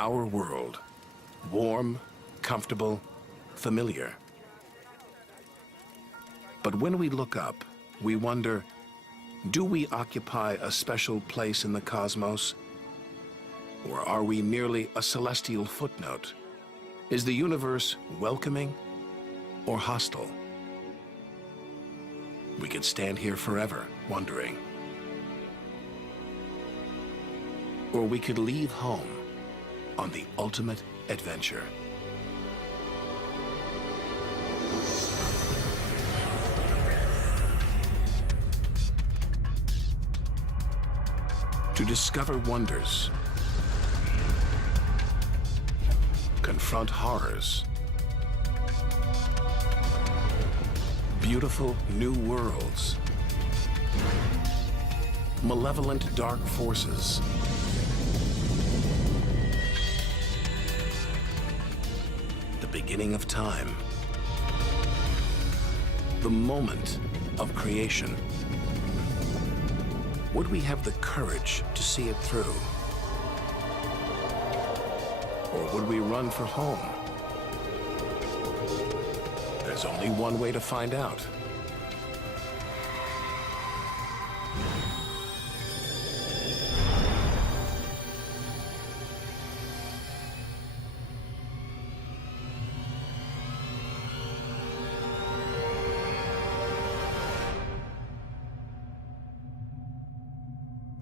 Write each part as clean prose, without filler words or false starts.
Our world, warm, comfortable, familiar. But when we look up, we wonder, do we occupy a special place in the cosmos? Or are we merely a celestial footnote? Is the universe welcoming or hostile? We could stand here forever wondering. Or we could leave home on the ultimate adventure. To discover wonders, confront horrors, beautiful new worlds, malevolent dark forces, the beginning of time, the moment of creation. Would we have the courage to see it through? Or would we run for home? There's only one way to find out.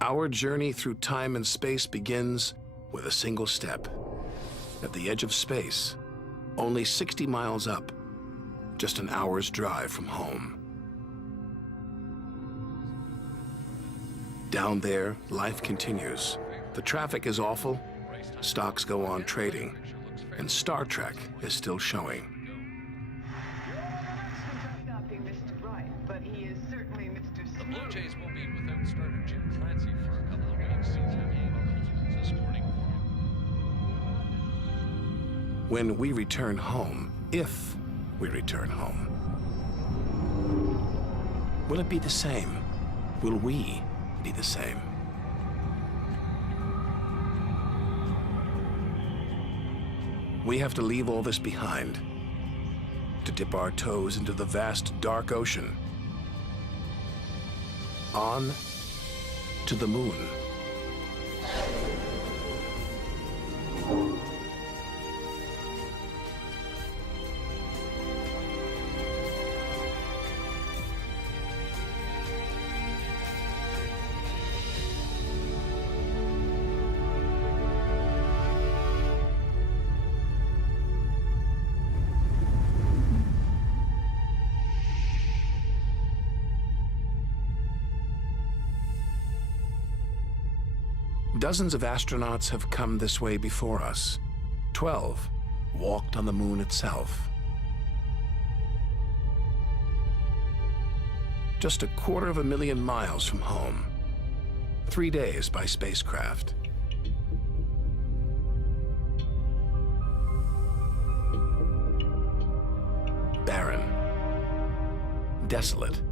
Our journey through time and space begins with a single step. At the edge of space, only 60 miles up, just an hour's drive from home. Down there, life continues. The traffic is awful, stocks go on trading, and Star Trek is still showing. The Blue Jays will be without starter Jim Clancy for a couple of weeks. This morning. When we return home, if we return home, will it be the same? Will we be the same? We have to leave all this behind, to dip our toes into the vast dark ocean. On to the moon. Dozens of astronauts have come this way before us. 12 walked on the moon itself. Just 250,000 miles from home. 3 days by spacecraft. Barren. Desolate.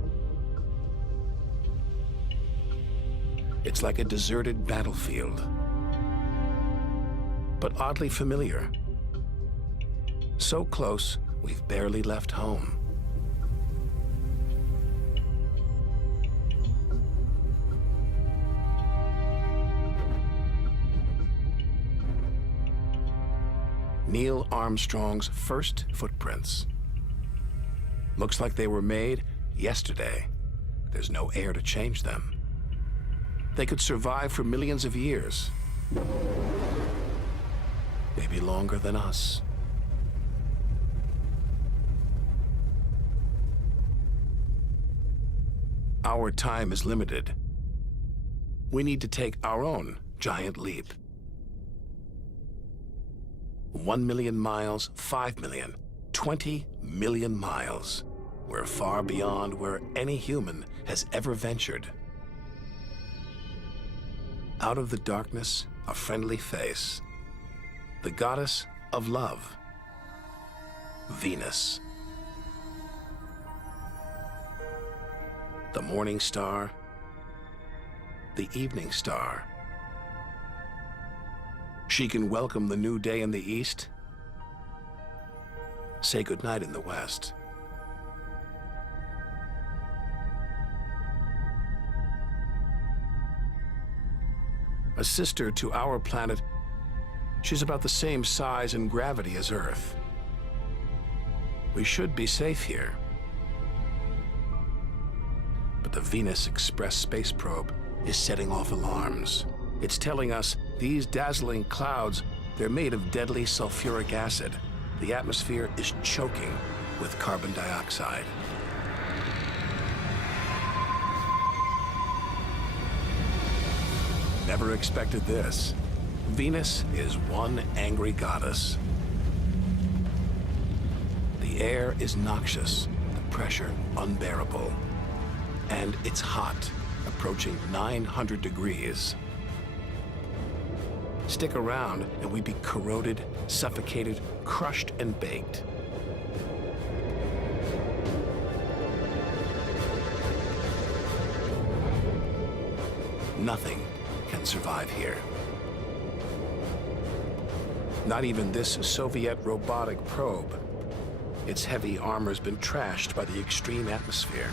It's like a deserted battlefield, but oddly familiar. So close, we've barely left home. Neil Armstrong's first footprints. Looks like they were made yesterday. There's no air to change them. They could survive for millions of years. Maybe longer than us. Our time is limited. We need to take our own giant leap. 1 million miles, 5 million, 20 million miles. We're far beyond where any human has ever ventured. Out of the darkness, a friendly face. The goddess of love, Venus. The morning star, the evening star. She can welcome the new day in the east, say goodnight in the west. A sister to our planet, she's about the same size and gravity as Earth. We should be safe here. But the Venus Express space probe is setting off alarms. It's telling us these dazzling clouds, they're made of deadly sulfuric acid. The atmosphere is choking with carbon dioxide. Never expected this. Venus is one angry goddess. The air is noxious, the pressure unbearable. And it's hot, approaching 900 degrees. Stick around and we'd be corroded, suffocated, crushed, and baked. Nothing can survive here. Not even this Soviet robotic probe. Its heavy armor's been trashed by the extreme atmosphere.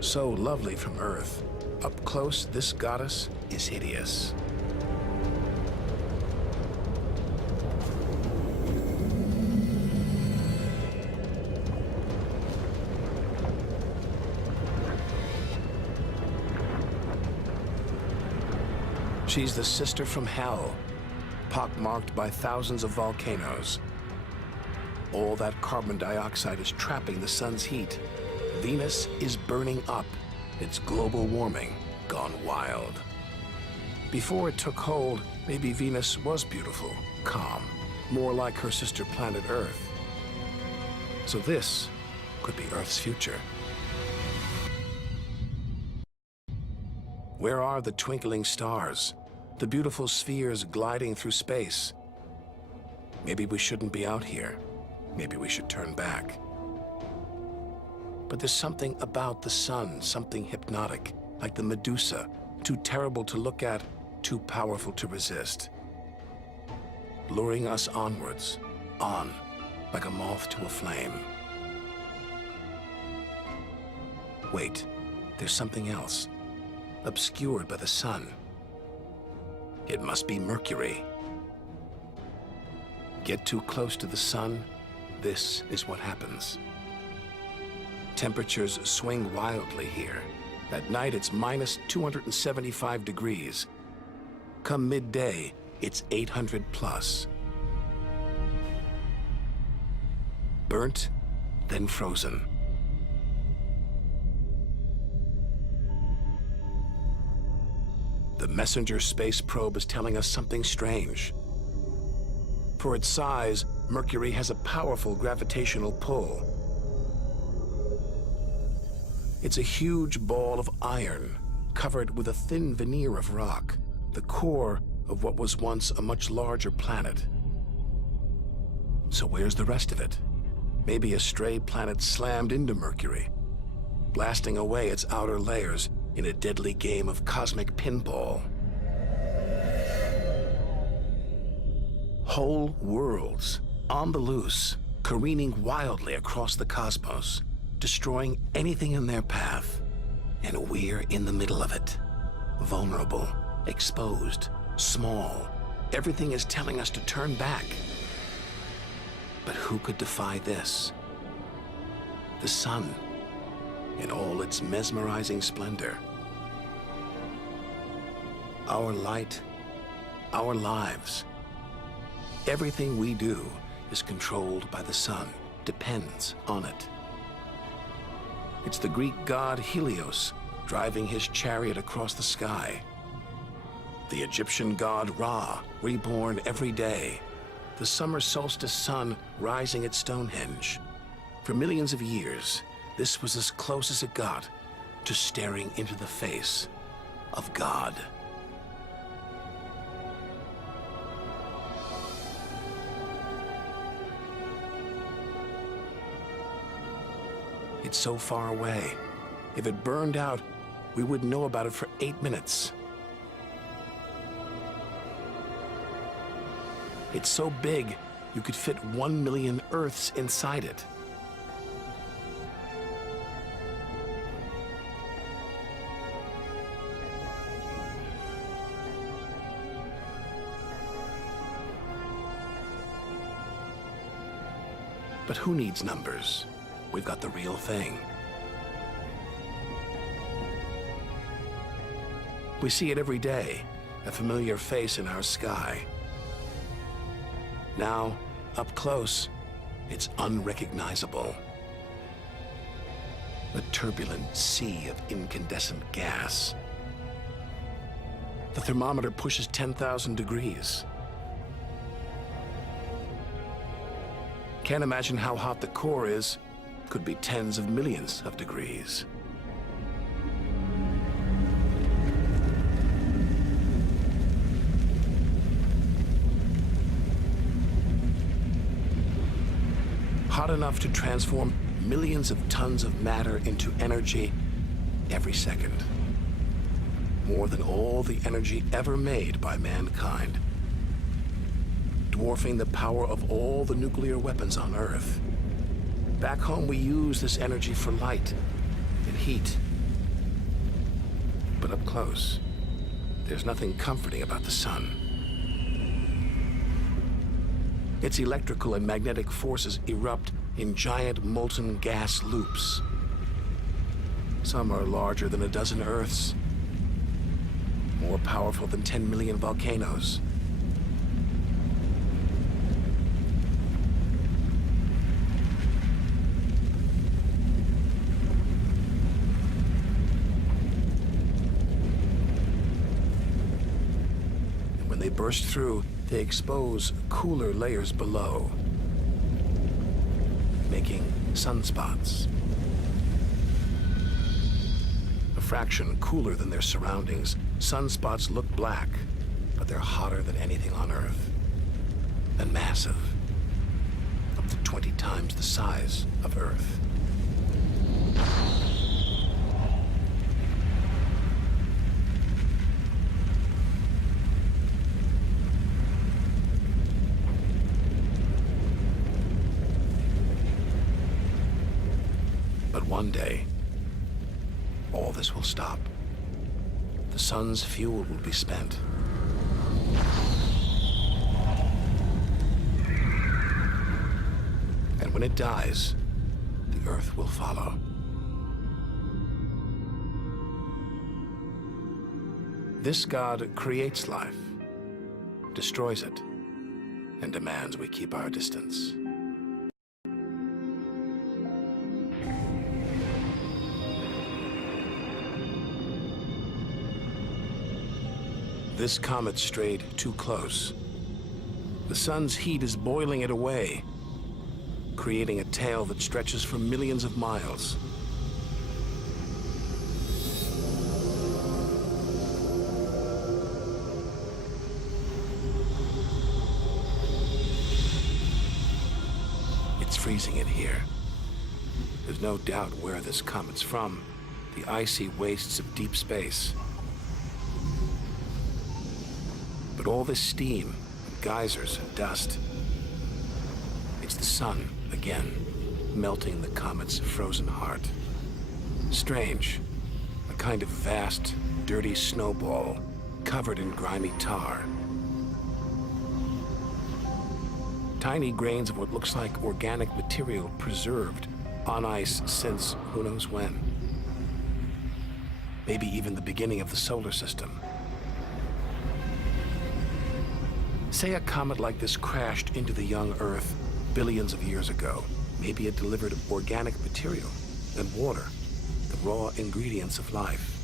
So lovely from Earth. Up close, this goddess is hideous. She's the sister from hell, pockmarked by thousands of volcanoes. All that carbon dioxide is trapping the sun's heat. Venus is burning up. It's global warming gone wild. Before it took hold, maybe Venus was beautiful, calm, more like her sister planet Earth. So this could be Earth's future. Where are the twinkling stars? The beautiful spheres gliding through space? Maybe we shouldn't be out here. Maybe we should turn back. But there's something about the sun, something hypnotic, like the Medusa, too terrible to look at, too powerful to resist. Luring us onwards, on, like a moth to a flame. Wait, there's something else, obscured by the sun. It must be Mercury. Get too close to the sun, this is what happens. Temperatures swing wildly here. At night, it's minus 275 degrees. Come midday, it's 800 plus. Burnt, then frozen. The Messenger space probe is telling us something strange. For its size, Mercury has a powerful gravitational pull. It's a huge ball of iron, covered with a thin veneer of rock, the core of what was once a much larger planet. So where's the rest of it? Maybe a stray planet slammed into Mercury, blasting away its outer layers in a deadly game of cosmic pinball. Whole worlds, on the loose, careening wildly across the cosmos, destroying anything in their path. And we're in the middle of it. Vulnerable, exposed, small. Everything is telling us to turn back. But who could defy this? The sun, in all its mesmerizing splendor. Our light, our lives. Everything we do is controlled by the sun, depends on it. It's the Greek god Helios driving his chariot across the sky. The Egyptian god Ra, reborn every day. The summer solstice sun rising at Stonehenge. For millions of years, this was as close as it got to staring into the face of God. It's so far away. If it burned out, we wouldn't know about it for 8 minutes. It's so big, you could fit 1 million Earths inside it. But who needs numbers? We've got the real thing. We see it every day, a familiar face in our sky. Now, up close, it's unrecognizable. A turbulent sea of incandescent gas. The thermometer pushes 10,000 degrees. Can't imagine how hot the core is. Could be tens of millions of degrees. Hot enough to transform millions of tons of matter into energy every second. More than all the energy ever made by mankind. Dwarfing the power of all the nuclear weapons on Earth. Back home, we use this energy for light and heat. But up close, there's nothing comforting about the sun. Its electrical and magnetic forces erupt in giant molten gas loops. Some are larger than a dozen Earths, more powerful than 10 million volcanoes. And when they burst through, they expose cooler layers below, making sunspots. A fraction cooler than their surroundings, sunspots look black, but they're hotter than anything on Earth. And massive, up to 20 times the size of Earth. But one day, all this will stop. The sun's fuel will be spent. And when it dies, the Earth will follow. This God creates life, destroys it, and demands we keep our distance. This comet strayed too close. The sun's heat is boiling it away, creating a tail that stretches for millions of miles. It's freezing it here. There's no doubt where this comet's from, the icy wastes of deep space. But all this steam, geysers and dust, it's the sun again, melting the comet's frozen heart. Strange, a kind of vast, dirty snowball covered in grimy tar. Tiny grains of what looks like organic material preserved on ice since who knows when. Maybe even the beginning of the solar system. Say a comet like this crashed into the young Earth billions of years ago. Maybe it delivered organic material and water, the raw ingredients of life.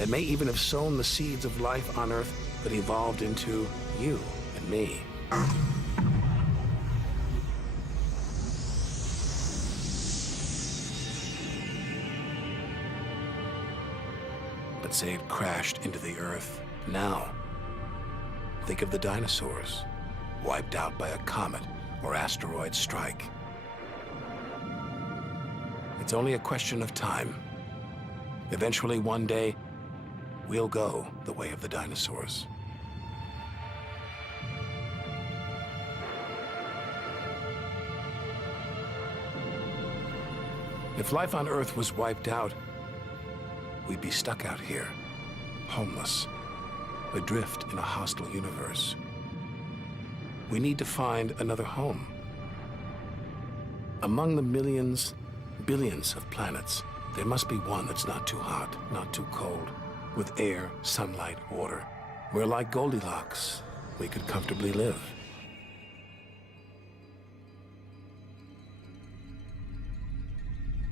It may even have sown the seeds of life on Earth that evolved into you and me. But say it crashed into the Earth now. Think of the dinosaurs, wiped out by a comet or asteroid strike. It's only a question of time. Eventually, one day, we'll go the way of the dinosaurs. If life on Earth was wiped out, we'd be stuck out here, homeless, adrift in a hostile universe. We need to find another home. Among the millions, billions of planets, there must be one that's not too hot, not too cold, with air, sunlight, water, where, like Goldilocks, we could comfortably live.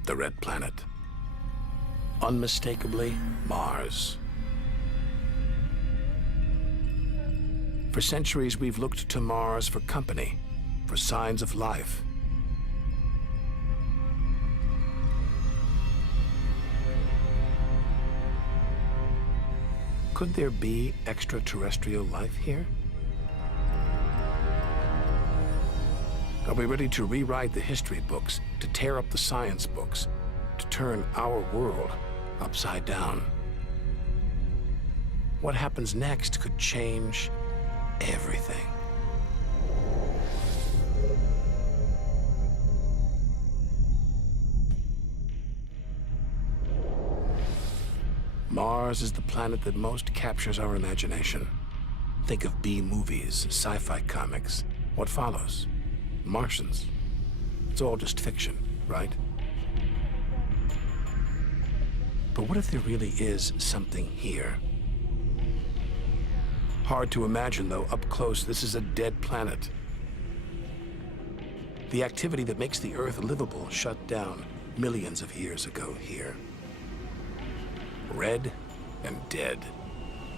The Red Planet. Unmistakably, Mars. For centuries, we've looked to Mars for company, for signs of life. Could there be extraterrestrial life here? Are we ready to rewrite the history books, to tear up the science books, to turn our world upside down? What happens next could change everything. Mars is the planet that most captures our imagination. Think of B-movies, sci-fi comics. What follows? Martians. It's all just fiction, right? But what if there really is something here? Hard to imagine, though. Up close, this is a dead planet. The activity that makes the Earth livable shut down millions of years ago here. Red and dead.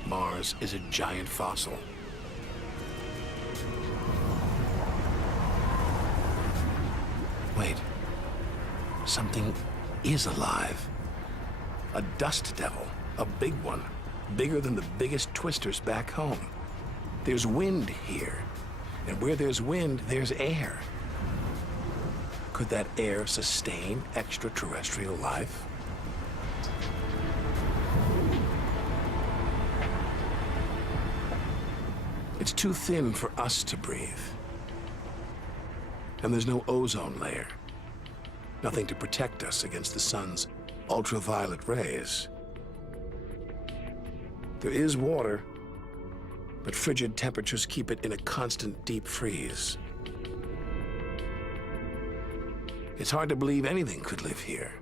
Mars is a giant fossil. Wait. Something is alive. A dust devil. A big one. Bigger than the biggest twisters back home. There's wind here. And where there's wind, there's air. Could that air sustain extraterrestrial life? It's too thin for us to breathe. And there's no ozone layer. Nothing to protect us against the sun's ultraviolet rays. There is water, but frigid temperatures keep it in a constant deep freeze. It's hard to believe anything could live here.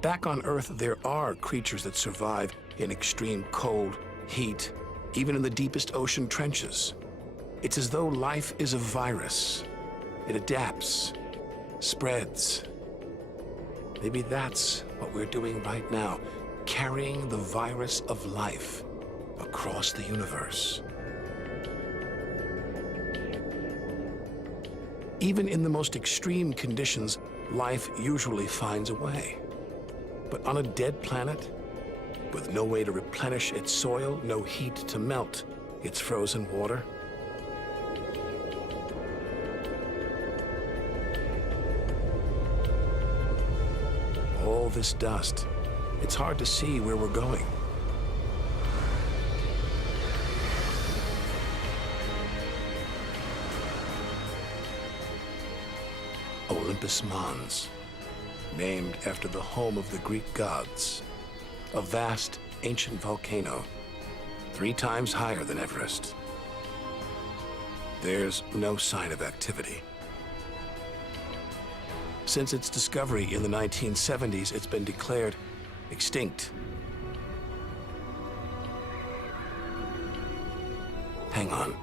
Back on Earth, there are creatures that survive in extreme cold, heat, even in the deepest ocean trenches. It's as though life is a virus. It adapts, spreads. Maybe that's what we're doing right now, carrying the virus of life across the universe. Even in the most extreme conditions, life usually finds a way. But on a dead planet, with no way to replenish its soil, no heat to melt its frozen water, all this dust, it's hard to see where we're going. Olympus Mons, named after the home of the Greek gods. A vast, ancient volcano, 3 times higher than Everest. There's no sign of activity. Since its discovery in the 1970s, it's been declared extinct. Hang on.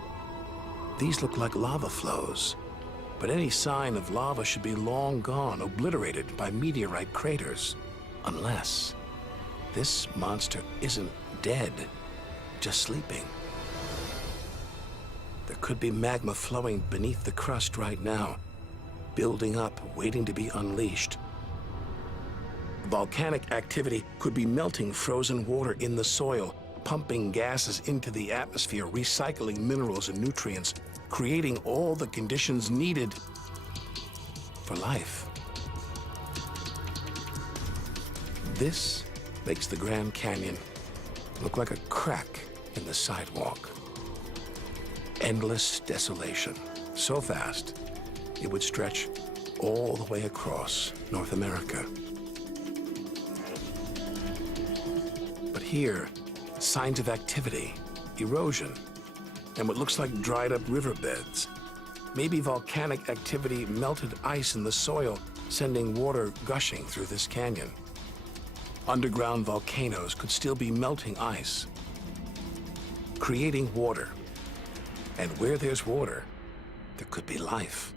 These look like lava flows, but any sign of lava should be long gone, obliterated by meteorite craters, unless this monster isn't dead, just sleeping. There could be magma flowing beneath the crust right now, building up, waiting to be unleashed. Volcanic activity could be melting frozen water in the soil, pumping gases into the atmosphere, recycling minerals and nutrients, creating all the conditions needed for life. This makes the Grand Canyon look like a crack in the sidewalk. Endless desolation, so vast it would stretch all the way across North America. But here, signs of activity, erosion, and what looks like dried up riverbeds. Maybe volcanic activity melted ice in the soil, sending water gushing through this canyon. Underground volcanoes could still be melting ice, creating water. And where there's water, there could be life.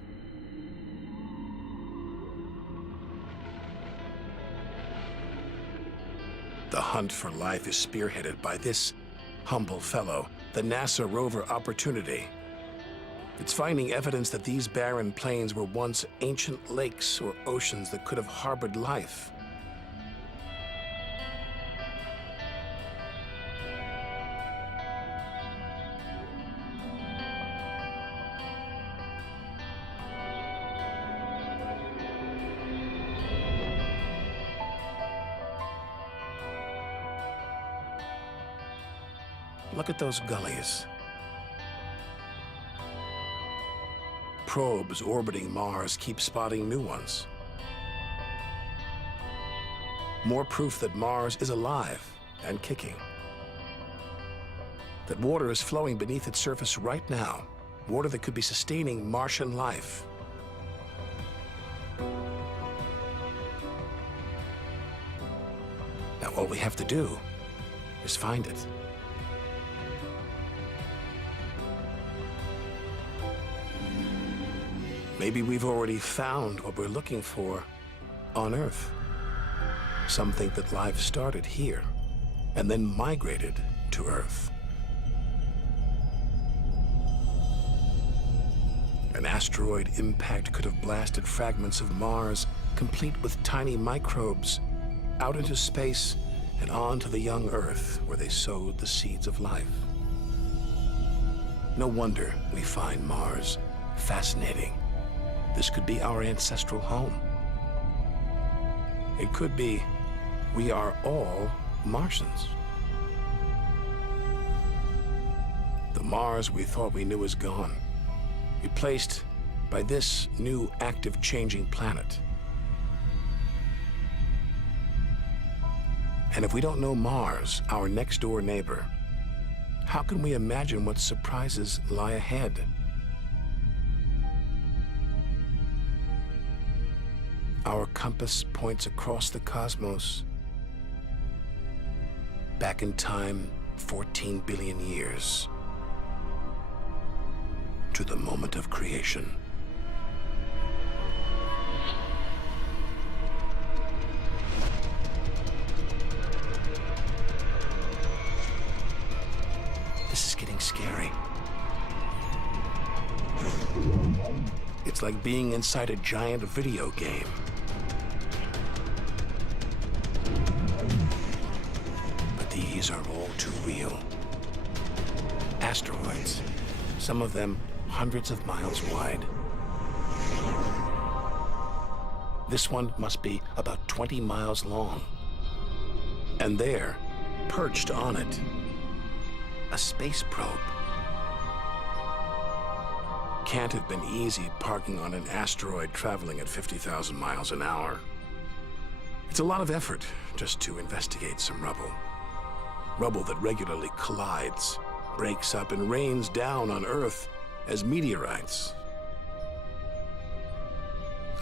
The hunt for life is spearheaded by this humble fellow, the NASA rover Opportunity. It's finding evidence that these barren plains were once ancient lakes or oceans that could have harbored life. Look at those gullies. Probes orbiting Mars keep spotting new ones. More proof that Mars is alive and kicking. That water is flowing beneath its surface right now. Water that could be sustaining Martian life. Now all we have to do is find it. Maybe we've already found what we're looking for on Earth. Some think that life started here and then migrated to Earth. An asteroid impact could have blasted fragments of Mars, complete with tiny microbes, out into space and on to the young Earth, where they sowed the seeds of life. No wonder we find Mars fascinating. This could be our ancestral home. It could be we are all Martians. The Mars we thought we knew is gone, replaced by this new active changing planet. And if we don't know Mars, our next door neighbor, how can we imagine what surprises lie ahead? Our compass points across the cosmos, back in time 14 billion years, to the moment of creation. This is getting scary. It's like being inside a giant video game. These are all too real. Asteroids, some of them hundreds of miles wide. This one must be about 20 miles long. And there, perched on it, a space probe. Can't have been easy parking on an asteroid traveling at 50,000 miles an hour. It's a lot of effort just to investigate some rubble. Rubble that regularly collides, breaks up, and rains down on Earth as meteorites.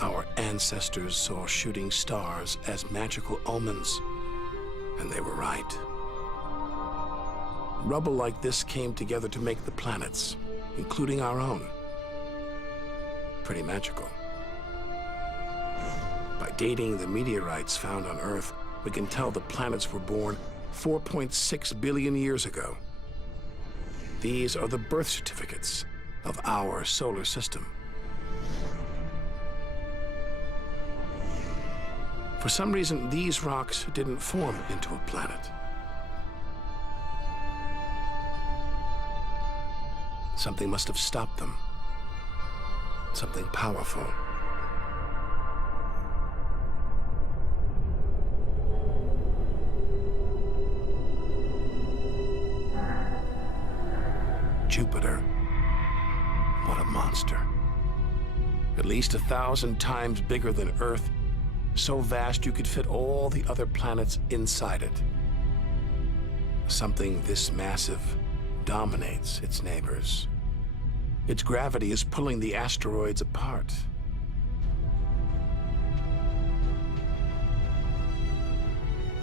Our ancestors saw shooting stars as magical omens, and they were right. Rubble like this came together to make the planets, including our own. Pretty magical. By dating the meteorites found on Earth, we can tell the planets were born 4.6 billion years ago. These are the birth certificates of our solar system. For some reason, these rocks didn't form into a planet. Something must have stopped them. Something powerful. Jupiter. What a monster. At least 1,000 times bigger than Earth, so vast you could fit all the other planets inside it. Something this massive dominates its neighbors. Its gravity is pulling the asteroids apart.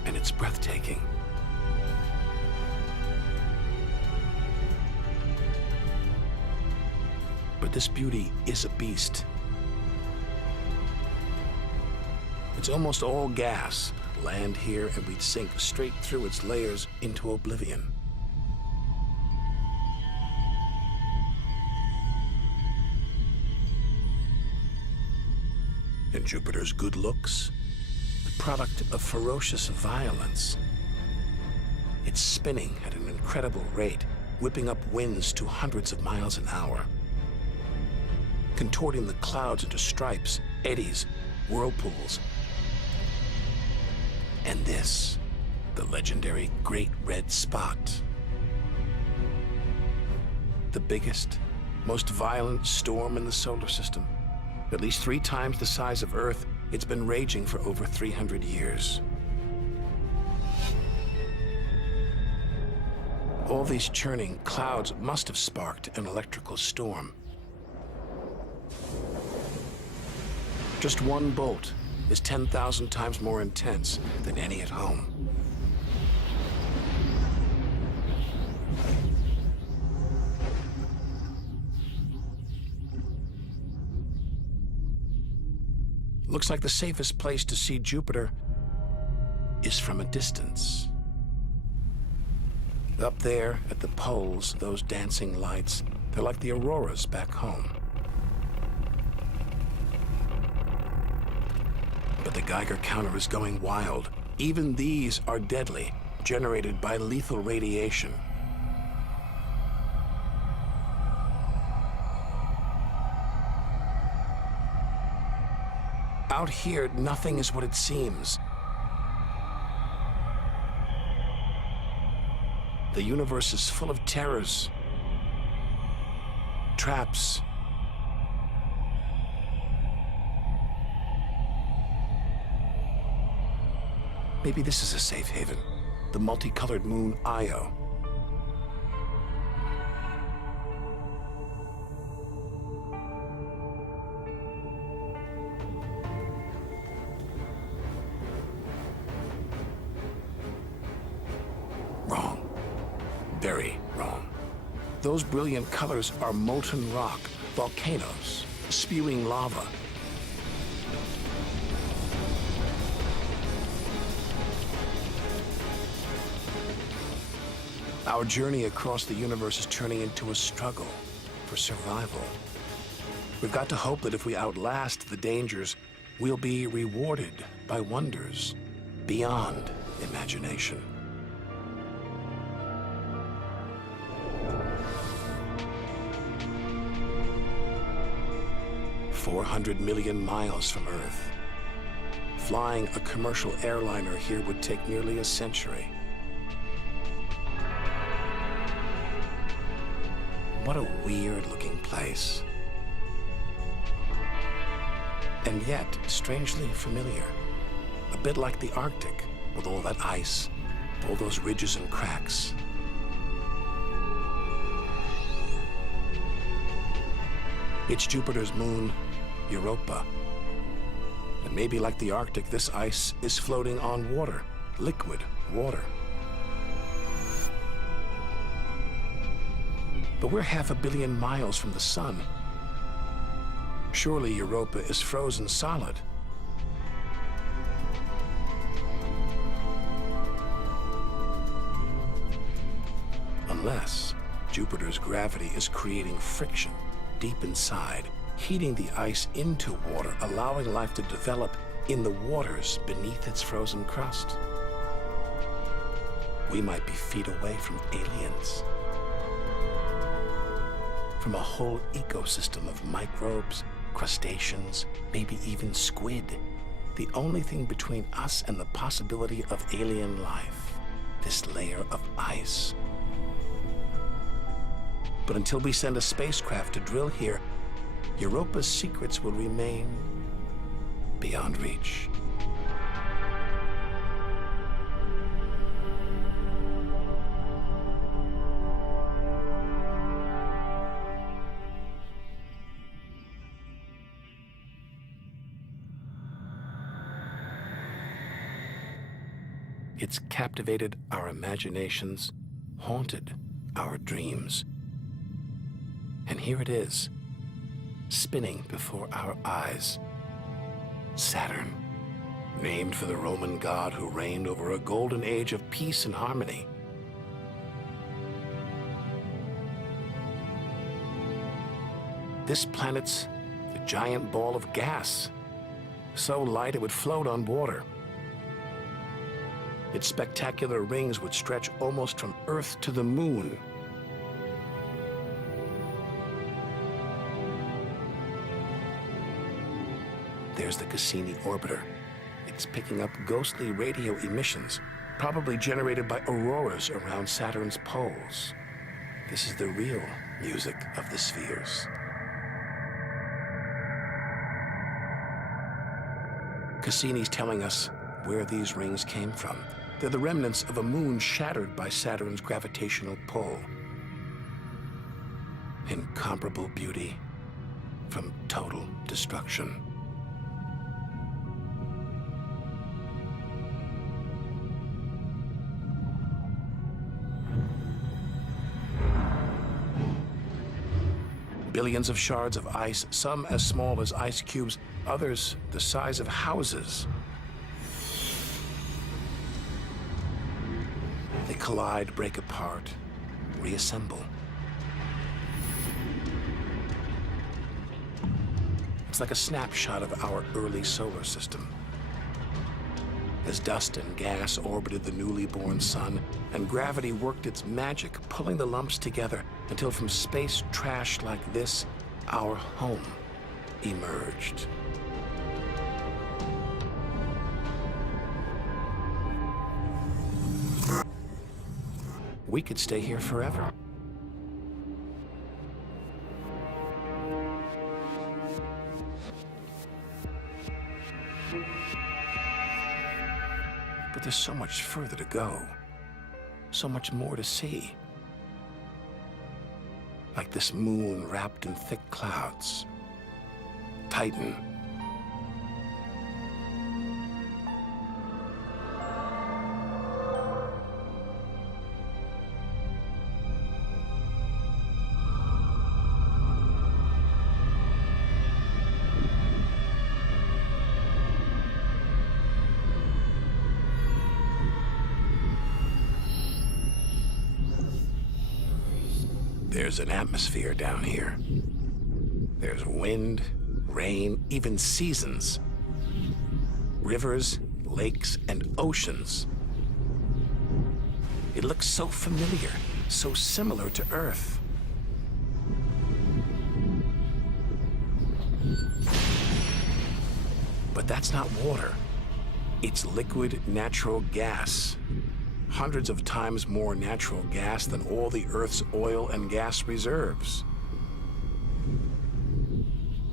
And it's breathtaking. But this beauty is a beast. It's almost all gas. Land here and we'd sink straight through its layers into oblivion. And Jupiter's good looks, the product of ferocious violence. It's spinning at an incredible rate, whipping up winds to hundreds of miles an hour, contorting the clouds into stripes, eddies, whirlpools. And this, the legendary Great Red Spot. The biggest, most violent storm in the solar system. At least 3 times the size of Earth, it's been raging for over 300 years. All these churning clouds must have sparked an electrical storm. Just one bolt is 10,000 times more intense than any at home. Looks like the safest place to see Jupiter is from a distance. Up there at the poles, those dancing lights, they're like the auroras back home. But the Geiger counter is going wild. Even these are deadly, generated by lethal radiation. Out here, nothing is what it seems. The universe is full of terrors, traps, maybe this is a safe haven, the multicolored moon Io. Wrong. Very wrong. Those brilliant colors are molten rock, volcanoes, spewing lava. Our journey across the universe is turning into a struggle for survival. We've got to hope that if we outlast the dangers, we'll be rewarded by wonders beyond imagination. "400 million miles from Earth. Flying a commercial airliner here would take nearly a century. What a weird-looking place. And yet, strangely familiar. A bit like the Arctic, with all that ice, all those ridges and cracks. It's Jupiter's moon, Europa. And maybe like the Arctic, this ice is floating on water, liquid water. But we're 500 million miles from the sun. Surely Europa is frozen solid. Unless Jupiter's gravity is creating friction deep inside, heating the ice into water, allowing life to develop in the waters beneath its frozen crust. We might be feet away from aliens. From a whole ecosystem of microbes, crustaceans, maybe even squid. The only thing between us and the possibility of alien life, this layer of ice. But until we send a spacecraft to drill here, Europa's secrets will remain beyond reach. It's captivated our imaginations, haunted our dreams. And here it is, spinning before our eyes. Saturn, named for the Roman god who reigned over a golden age of peace and harmony. This planet's a giant ball of gas, so light it would float on water. Its spectacular rings would stretch almost from Earth to the moon. There's the Cassini orbiter. It's picking up ghostly radio emissions, probably generated by auroras around Saturn's poles. This is the real music of the spheres. Cassini's telling us where these rings came from. They're the remnants of a moon shattered by Saturn's gravitational pull. Incomparable beauty from total destruction. Billions of shards of ice, some as small as ice cubes, others the size of houses. They collide, break apart, reassemble. It's like a snapshot of our early solar system. As dust and gas orbited the newly born sun, and gravity worked its magic, pulling the lumps together until from space trash like this, our home emerged. We could stay here forever. But there's so much further to go, so much more to see. Like this moon wrapped in thick clouds. Titan. There's an atmosphere down here. There's wind, rain, even seasons. Rivers, lakes, and oceans. It looks so familiar, so similar to Earth. But that's not water. It's liquid natural gas. Hundreds of times more natural gas than all the Earth's oil and gas reserves.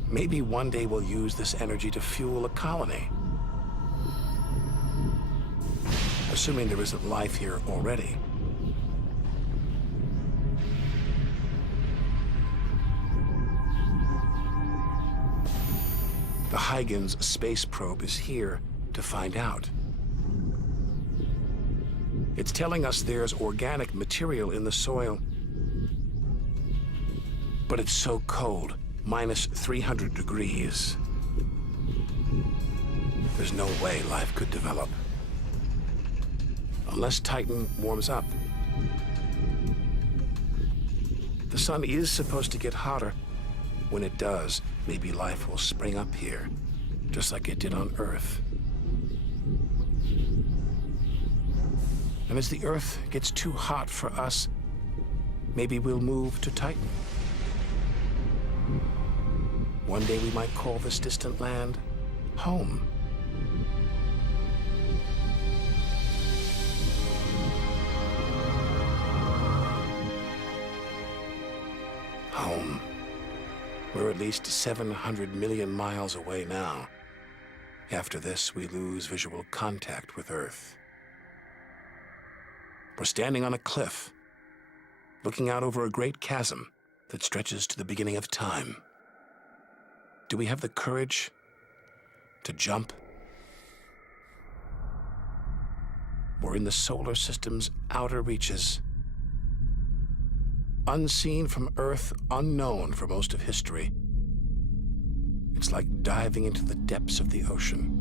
Maybe one day we'll use this energy to fuel a colony. Assuming there isn't life here already. The Huygens space probe is here to find out. It's telling us there's organic material in the soil, but it's so cold, minus 300 degrees. There's no way life could develop. Unless Titan warms up. The sun is supposed to get hotter. When it does, maybe life will spring up here, just like it did on Earth. And as the Earth gets too hot for us, maybe we'll move to Titan. One day we might call this distant land home. Home. We're at least 700 million miles away now. After this, we lose visual contact with Earth. We're standing on a cliff, looking out over a great chasm that stretches to the beginning of time. Do we have the courage to jump? We're in the solar system's outer reaches. Unseen from Earth, unknown for most of history. It's like diving into the depths of the ocean.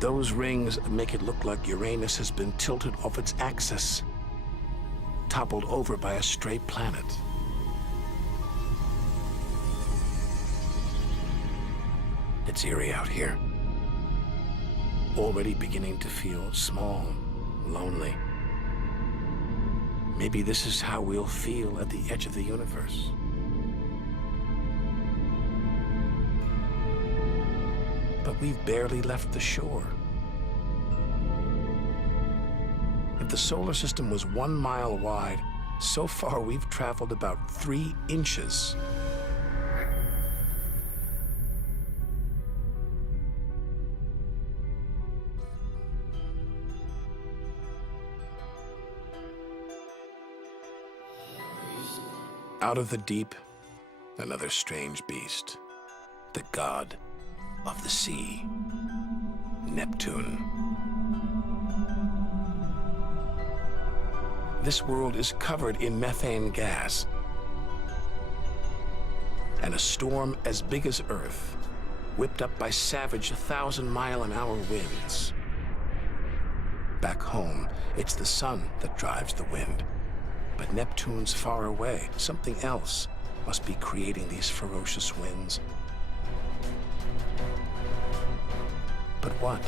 Those rings make it look like Uranus has been tilted off its axis, toppled over by a stray planet. It's eerie out here. Already beginning to feel small, lonely. Maybe this is how we'll feel at the edge of the universe. But we've barely left the shore. If the solar system was 1 mile wide, so far we've traveled about 3 inches. Out of the deep, another strange beast, the god of the sea, Neptune. This world is covered in methane gas, and a storm as big as Earth, whipped up by savage 1,000-mile-an-hour winds. Back home, it's the sun that drives the wind. But Neptune's far away. Something else must be creating these ferocious winds. But what?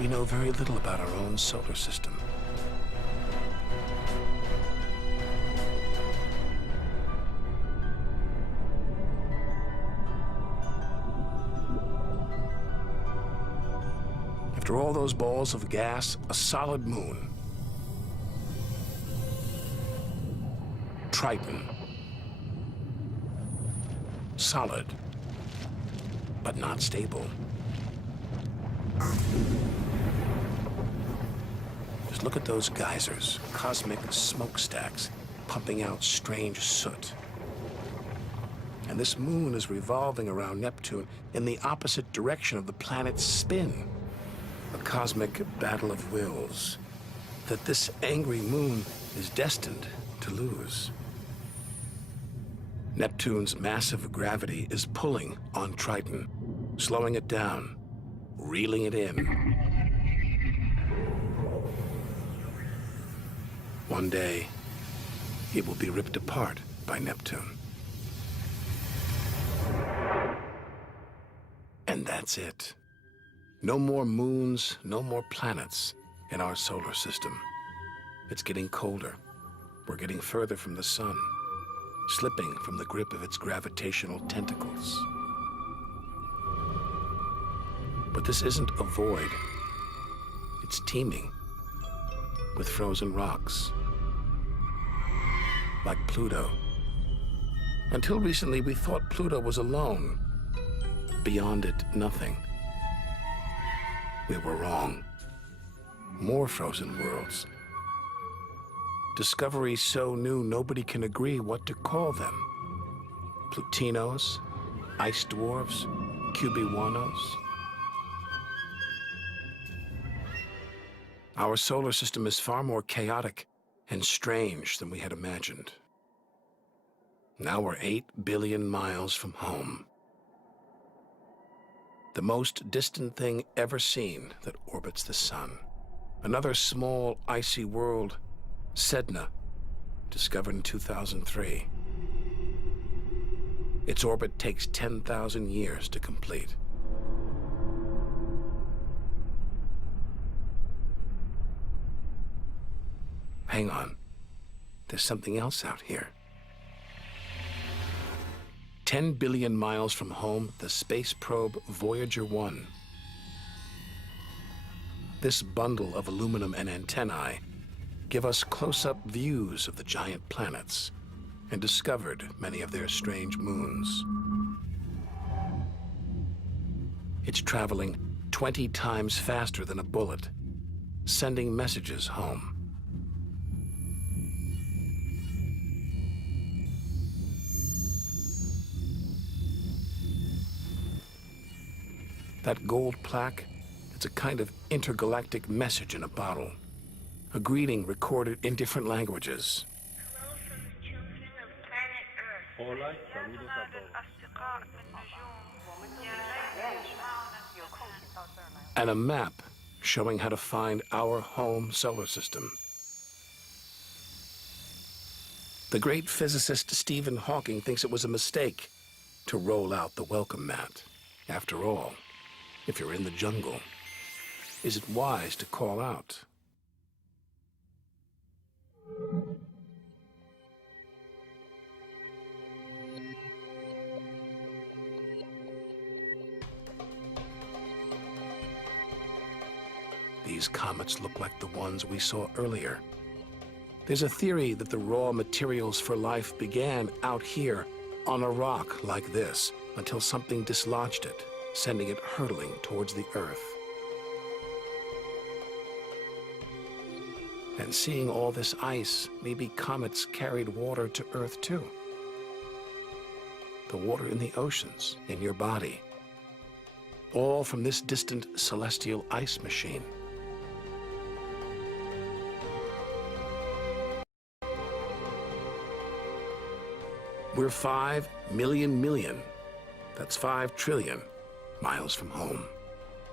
We know very little about our own solar system. After all those balls of gas, a solid moon. Triton. Solid, but not stable. Just look at those geysers, cosmic smokestacks, pumping out strange soot. And this moon is revolving around Neptune in the opposite direction of the planet's spin. A cosmic battle of wills that this angry moon is destined to lose. Neptune's massive gravity is pulling on Triton, slowing it down, reeling it in. One day, it will be ripped apart by Neptune. And that's it. No more moons, no more planets in our solar system. It's getting colder. We're getting further from the sun, slipping from the grip of its gravitational tentacles. But this isn't a void. It's teeming with frozen rocks, like Pluto. Until recently, we thought Pluto was alone. Beyond it, nothing. We were wrong. More frozen worlds. Discoveries so new nobody can agree what to call them. Plutinos, ice dwarfs, cubewanos. Our solar system is far more chaotic and strange than we had imagined. Now we're 8 billion miles from home. The most distant thing ever seen that orbits the sun. Another small, icy world, Sedna, discovered in 2003. Its orbit takes 10,000 years to complete. Hang on. There's something else out here. 10 billion miles from home, the space probe Voyager 1. This bundle of aluminum and antennae give us close-up views of the giant planets and discovered many of their strange moons. It's traveling 20 times faster than a bullet, sending messages home. That gold plaque, it's a kind of intergalactic message in a bottle. A greeting recorded in different languages. Hello from the children of planet Earth. Hola, saludos a todos. And a map showing how to find our home solar system. The great physicist Stephen Hawking thinks it was a mistake to roll out the welcome mat. After all, if you're in the jungle, is it wise to call out? These comets look like the ones we saw earlier. There's a theory that the raw materials for life began out here on a rock like this until something dislodged it, sending it hurtling towards the Earth. And seeing all this ice, maybe comets carried water to Earth too. The water in the oceans, in your body. All from this distant celestial ice machine. We're 5 million, that's 5 trillion miles from home.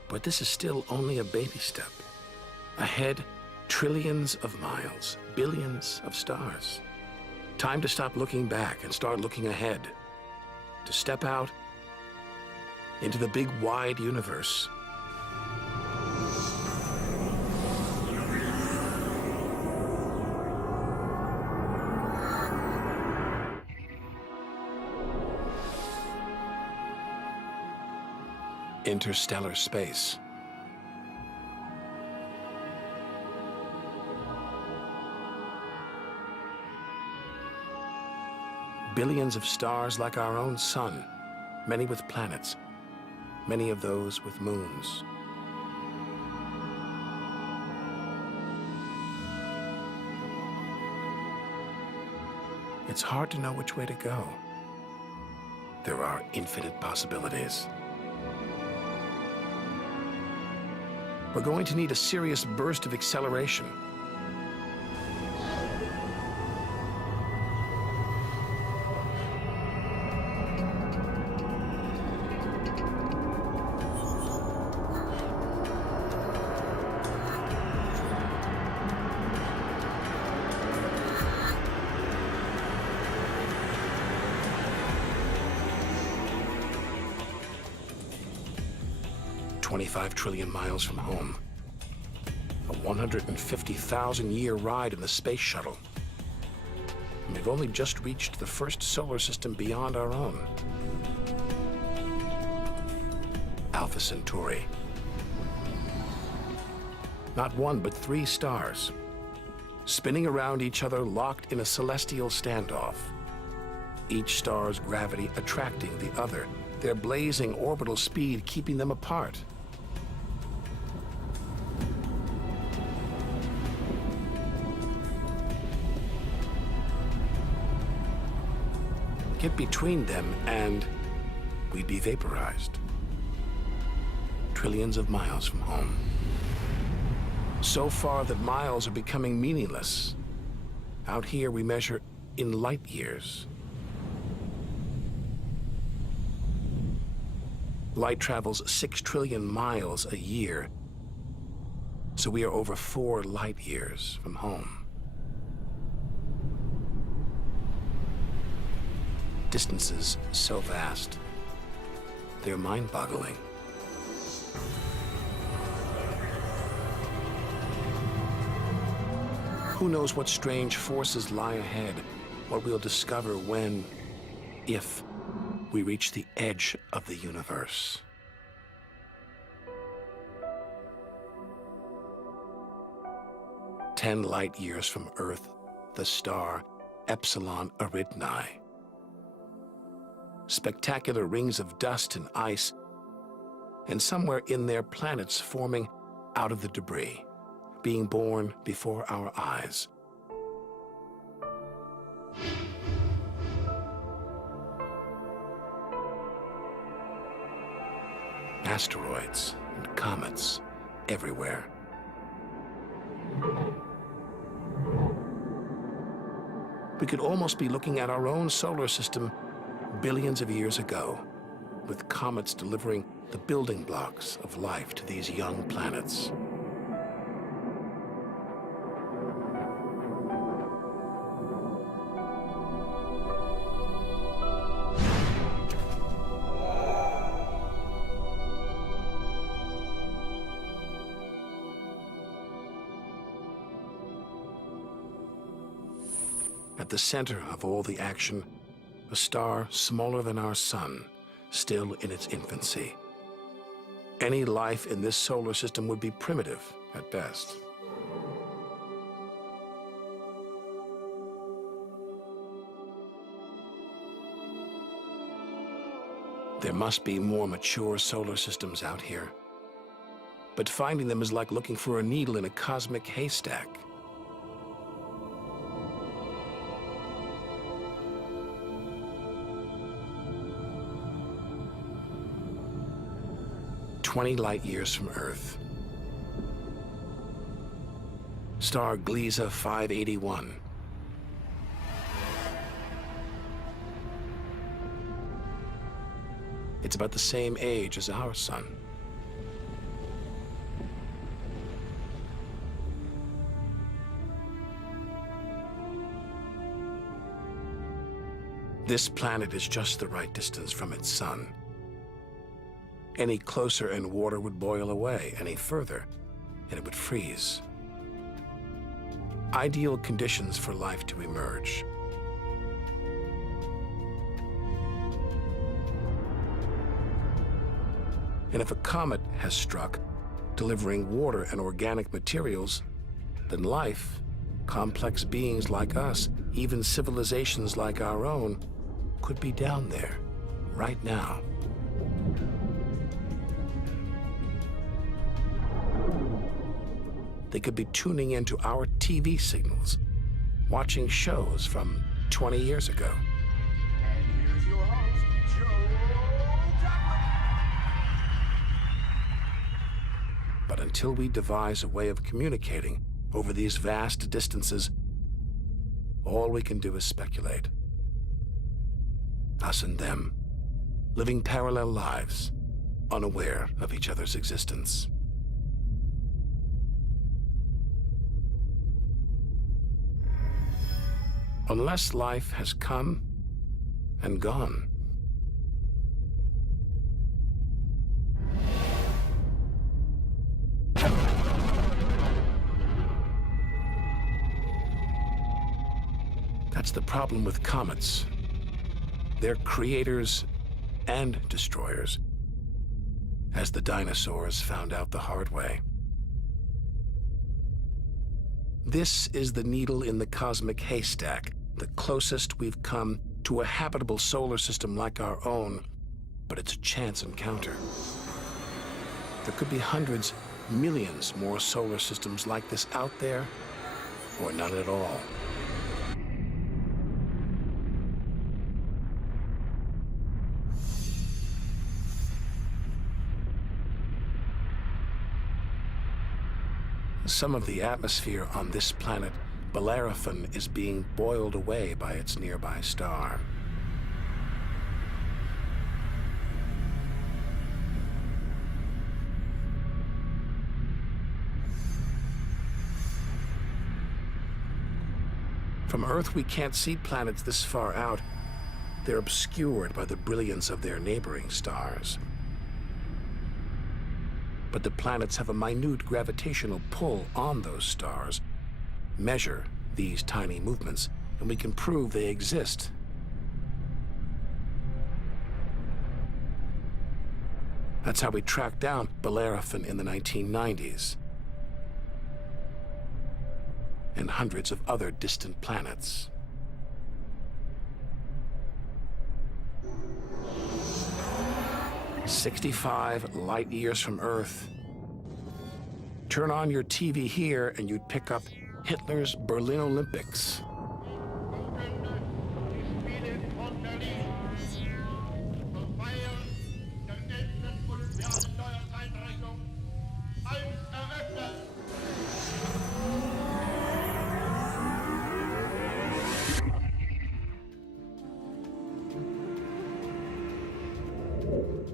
But this is still only a baby step. Ahead, trillions of miles, billions of stars. Time to stop looking back and start looking ahead. To step out into the big wide universe. Interstellar space. Billions of stars like our own sun, many with planets, many of those with moons. It's hard to know which way to go. There are infinite possibilities. We're going to need a serious burst of acceleration. $25 trillion miles from home. A 150,000-year ride in the space shuttle. And we've only just reached the first solar system beyond our own. Alpha Centauri. Not one, but 3 stars, spinning around each other, locked in a celestial standoff. Each star's gravity attracting the other, their blazing orbital speed keeping them apart. Get between them and we'd be vaporized. Trillions of miles from home. So far that miles are becoming meaningless. Out here we measure in light years. Light travels 6 trillion miles a year, so we are over 4 light years from home. Distances so vast, they're mind-boggling. Who knows what strange forces lie ahead, what we'll discover when, if, we reach the edge of the universe. Ten light years from Earth, the star Epsilon Eridani. Spectacular rings of dust and ice, and somewhere in there planets forming out of the debris, being born before our eyes. Asteroids and comets everywhere. We could almost be looking at our own solar system billions of years ago, with comets delivering the building blocks of life to these young planets. At the center of all the action, a star smaller than our sun, still in its infancy. Any life in this solar system would be primitive at best. There must be more mature solar systems out here. But finding them is like looking for a needle in a cosmic haystack. "20 light years from Earth. Star Gliese 581. It's about the same age as our sun. This planet is just the right distance from its sun. Any closer and water would boil away. Any further, and it would freeze. Ideal conditions for life to emerge. And if a comet has struck, delivering water and organic materials, then life, complex beings like us, even civilizations like our own, could be down there, right now. They could be tuning into our TV signals, watching shows from 20 years ago. And here's your host, Joe Duffy. But until we devise a way of communicating over these vast distances, all we can do is speculate. Us and them, living parallel lives, unaware of each other's existence. Unless life has come and gone. That's the problem with comets. They're creators and destroyers, as the dinosaurs found out the hard way. This is the needle in the cosmic haystack, the closest we've come to a habitable solar system like our own, but it's a chance encounter. There could be hundreds, millions more solar systems like this out there, or none at all. Some of the atmosphere on this planet, Bellerophon, is being boiled away by its nearby star. From Earth, we can't see planets this far out. They're obscured by the brilliance of their neighboring stars. But the planets have a minute gravitational pull on those stars. Measure these tiny movements, and we can prove they exist. That's how we tracked down Bellerophon in the 1990s. And hundreds of other distant planets. "65 light years from Earth. Turn on your TV here and you'd pick up Hitler's Berlin Olympics.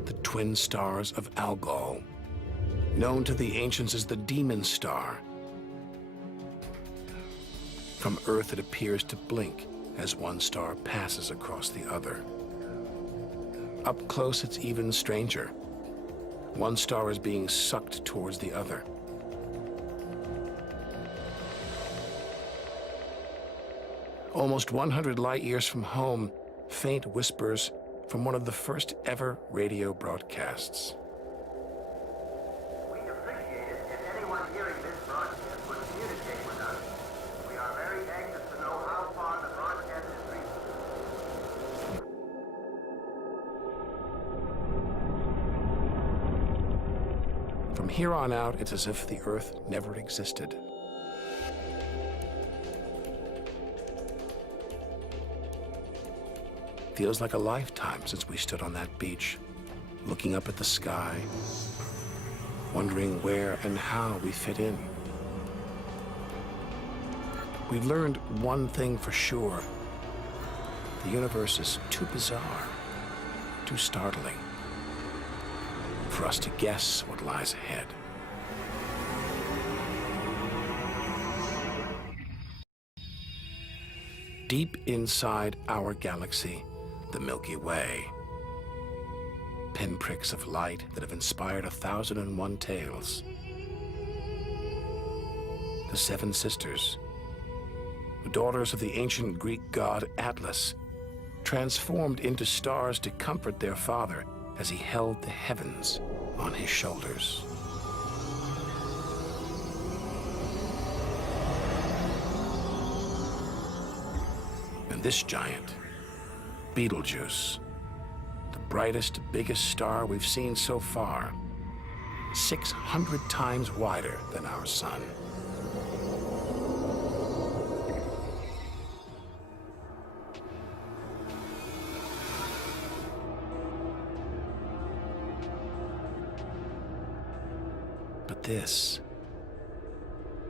The twin stars of Algol, known to the ancients as the Demon Star. From Earth, it appears to blink as one star passes across the other. Up close, it's even stranger. One star is being sucked towards the other. Almost 100 light years from home, faint whispers from one of the first ever radio broadcasts. We'd appreciate it if anyone hearing this broadcast would communicate with us. We are very anxious to know how far the broadcast is reaching. From here on out, it's as if the Earth never existed. Feels like a lifetime since we stood on that beach, looking up at the sky, wondering where and how we fit in. We've learned one thing for sure. The universe is too bizarre, too startling, for us to guess what lies ahead. Deep inside our galaxy, the Milky Way. Pinpricks of light that have inspired 1,001 tales. The Seven Sisters, the daughters of the ancient Greek god Atlas, transformed into stars to comfort their father as he held the heavens on his shoulders. And this giant, Betelgeuse, the brightest, biggest star we've seen so far, 600 times wider than our sun. But this,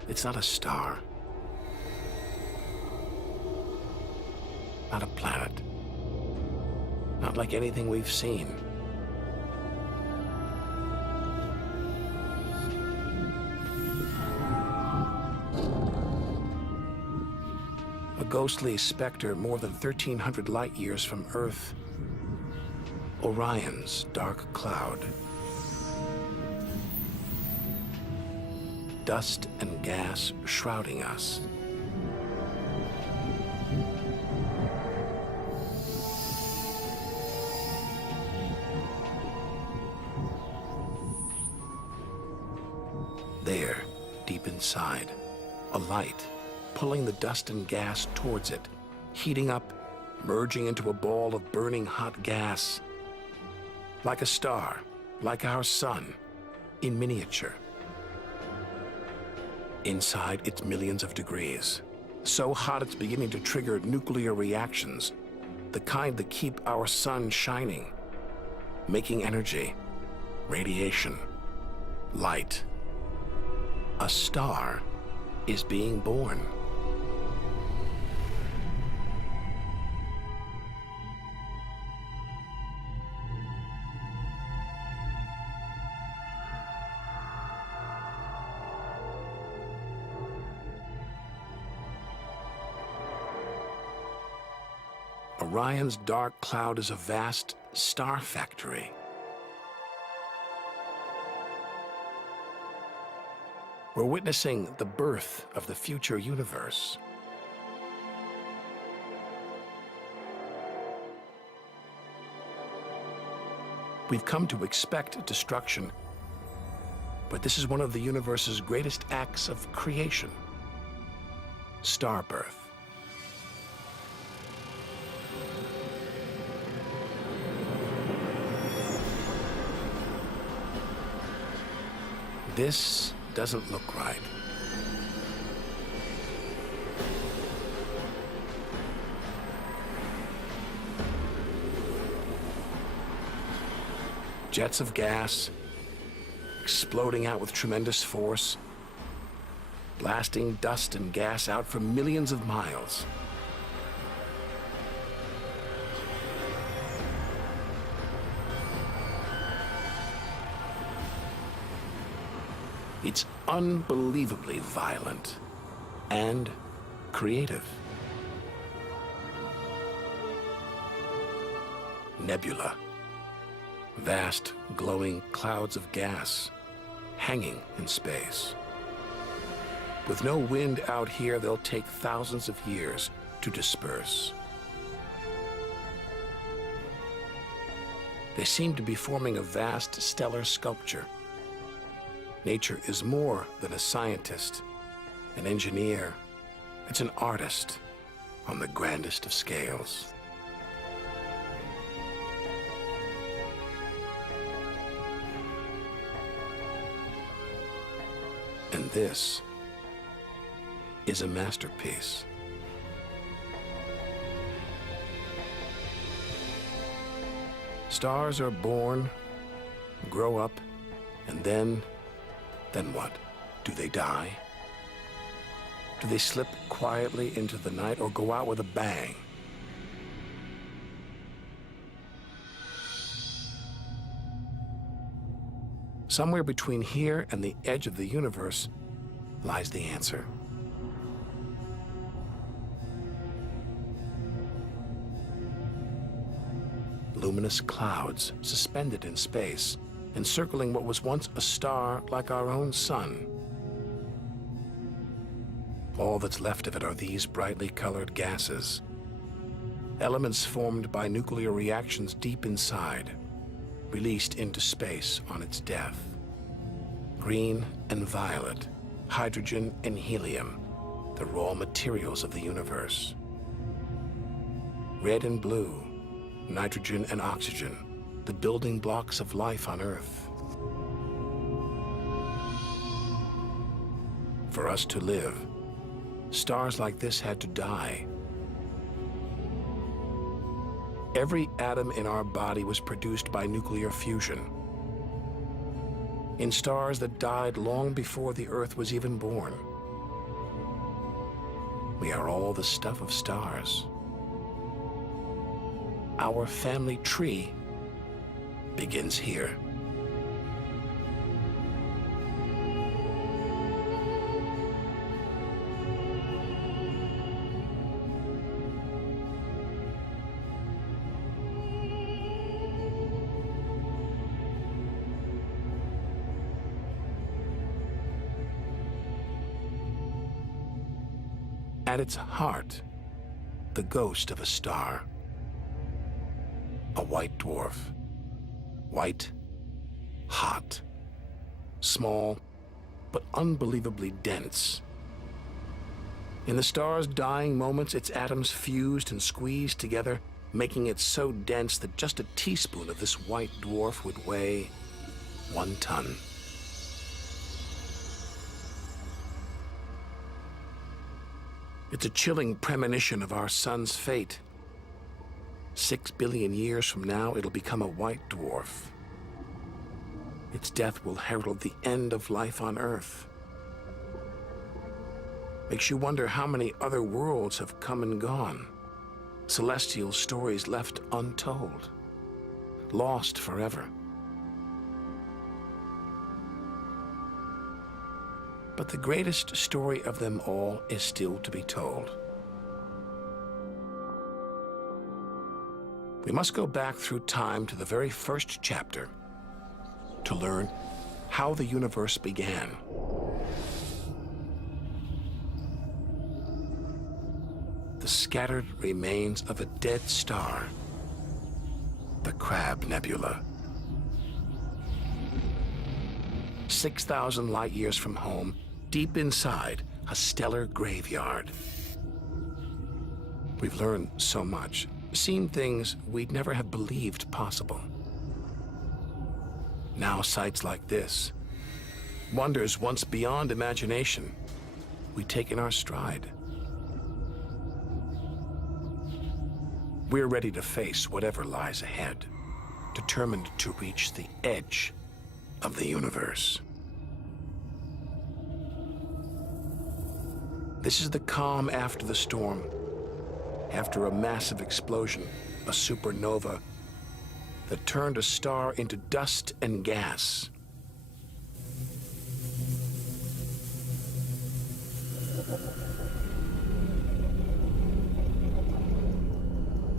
it's not a star, not a planet. Not like anything we've seen. A ghostly specter more than 1,300 light years from Earth. Orion's dark cloud. Dust and gas shrouding us. There, deep inside, a light, pulling the dust and gas towards it, heating up, merging into a ball of burning hot gas. Like a star, like our sun, in miniature. Inside, it's millions of degrees. So hot it's beginning to trigger nuclear reactions, the kind that keep our sun shining, making energy, radiation, light. A star is being born. Orion's dark cloud is a vast star factory. We're witnessing the birth of the future universe. We've come to expect destruction, but this is one of the universe's greatest acts of creation: star birth. This doesn't look right. Jets of gas exploding out with tremendous force, blasting dust and gas out for millions of miles. It's unbelievably violent and creative. Nebula. Vast, glowing clouds of gas hanging in space. With no wind out here, they'll take thousands of years to disperse. They seem to be forming a vast stellar sculpture. Nature is more than a scientist, an engineer. It's an artist on the grandest of scales. And this is a masterpiece. Stars are born, grow up, and then what? Do they die? Do they slip quietly into the night or go out with a bang? Somewhere between here and the edge of the universe lies the answer. Luminous clouds suspended in space, encircling what was once a star like our own sun. All that's left of it are these brightly colored gases, elements formed by nuclear reactions deep inside, released into space on its death. Green and violet, hydrogen and helium, the raw materials of the universe. Red and blue, nitrogen and oxygen, the building blocks of life on Earth. For us to live, stars like this had to die. Every atom in our body was produced by nuclear fusion. In stars that died long before the Earth was even born. We are all the stuff of stars. Our family tree begins here. At its heart, the ghost of a star. A white dwarf. White, hot, small, but unbelievably dense. In the star's dying moments, its atoms fused and squeezed together, making it so dense that just a teaspoon of this white dwarf would weigh 1 ton. It's a chilling premonition of our sun's fate. 6 billion years from now, it'll become a white dwarf. Its death will herald the end of life on Earth. Makes you wonder how many other worlds have come and gone. Celestial stories left untold. Lost forever. But the greatest story of them all is still to be told. We must go back through time to the very first chapter to learn how the universe began. The scattered remains of a dead star, the Crab Nebula. 6,000 light years from home, deep inside a stellar graveyard. We've learned so much, seen things we'd never have believed possible. Now sights like this, wonders once beyond imagination, we take in our stride. We're ready to face whatever lies ahead, determined to reach the edge of the universe. This is the calm after the storm. After a massive explosion, a supernova that turned a star into dust and gas.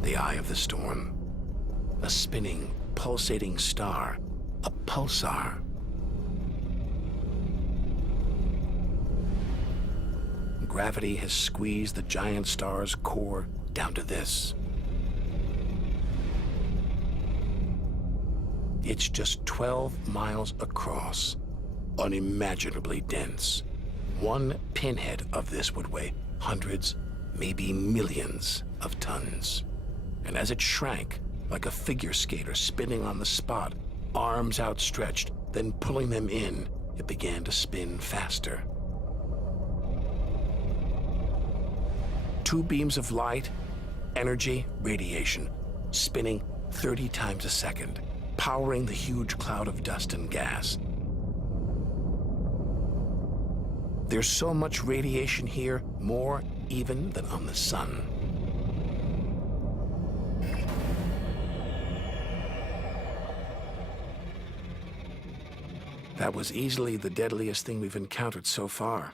The eye of the storm. A spinning, pulsating star. A pulsar. Gravity has squeezed the giant star's core down to this. It's just 12 miles across, unimaginably dense. One pinhead of this would weigh hundreds, maybe millions of tons. And as it shrank, like a figure skater spinning on the spot, arms outstretched, then pulling them in, it began to spin faster. 2 beams of light, energy, radiation, spinning 30 times a second, powering the huge cloud of dust and gas. There's so much radiation here, more even than on the sun. That was easily the deadliest thing we've encountered so far.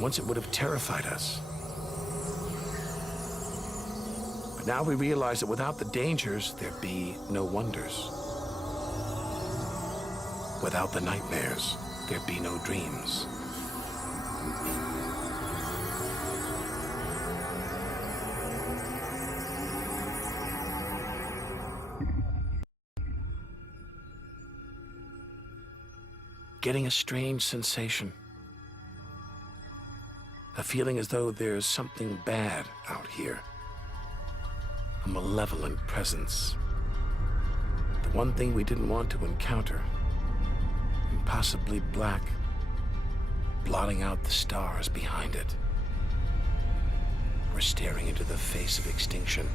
Once it would have terrified us. But now we realize that without the dangers, there'd be no wonders. Without the nightmares, there'd be no dreams. Getting a strange sensation. A feeling as though there's something bad out here. A malevolent presence. The one thing we didn't want to encounter. Impossibly black, blotting out the stars behind it. We're staring into the face of extinction.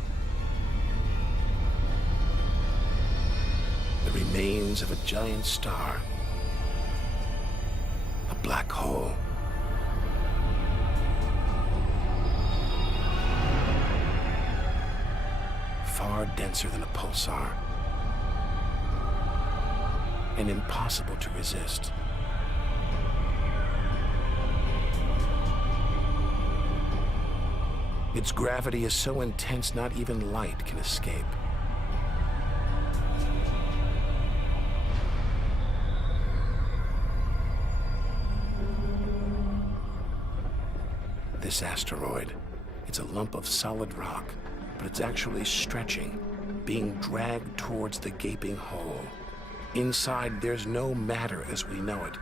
The remains of a giant star. A black hole. Far denser than a pulsar. And impossible to resist. Its gravity is so intense not even light can escape. This asteroid, it's a lump of solid rock, but it's actually stretching, being dragged towards the gaping hole. Inside, there's no matter as we know it.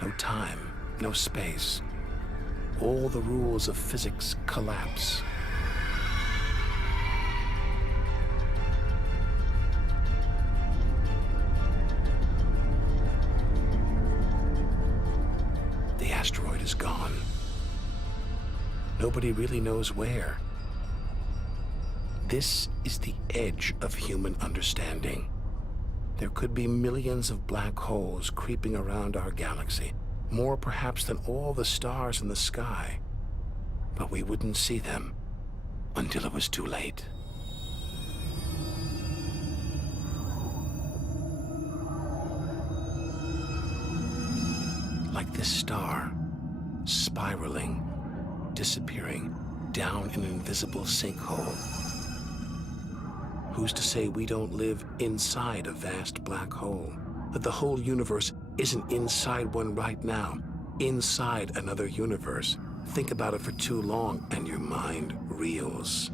No time, no space. All the rules of physics collapse. The asteroid is gone. Nobody really knows where. This is the edge of human understanding. There could be millions of black holes creeping around our galaxy, more perhaps than all the stars in the sky. But we wouldn't see them until it was too late. Like this star, spiraling, disappearing down an invisible sinkhole. Who's to say we don't live inside a vast black hole? That the whole universe isn't inside one right now, inside another universe. Think about it for too long and your mind reels.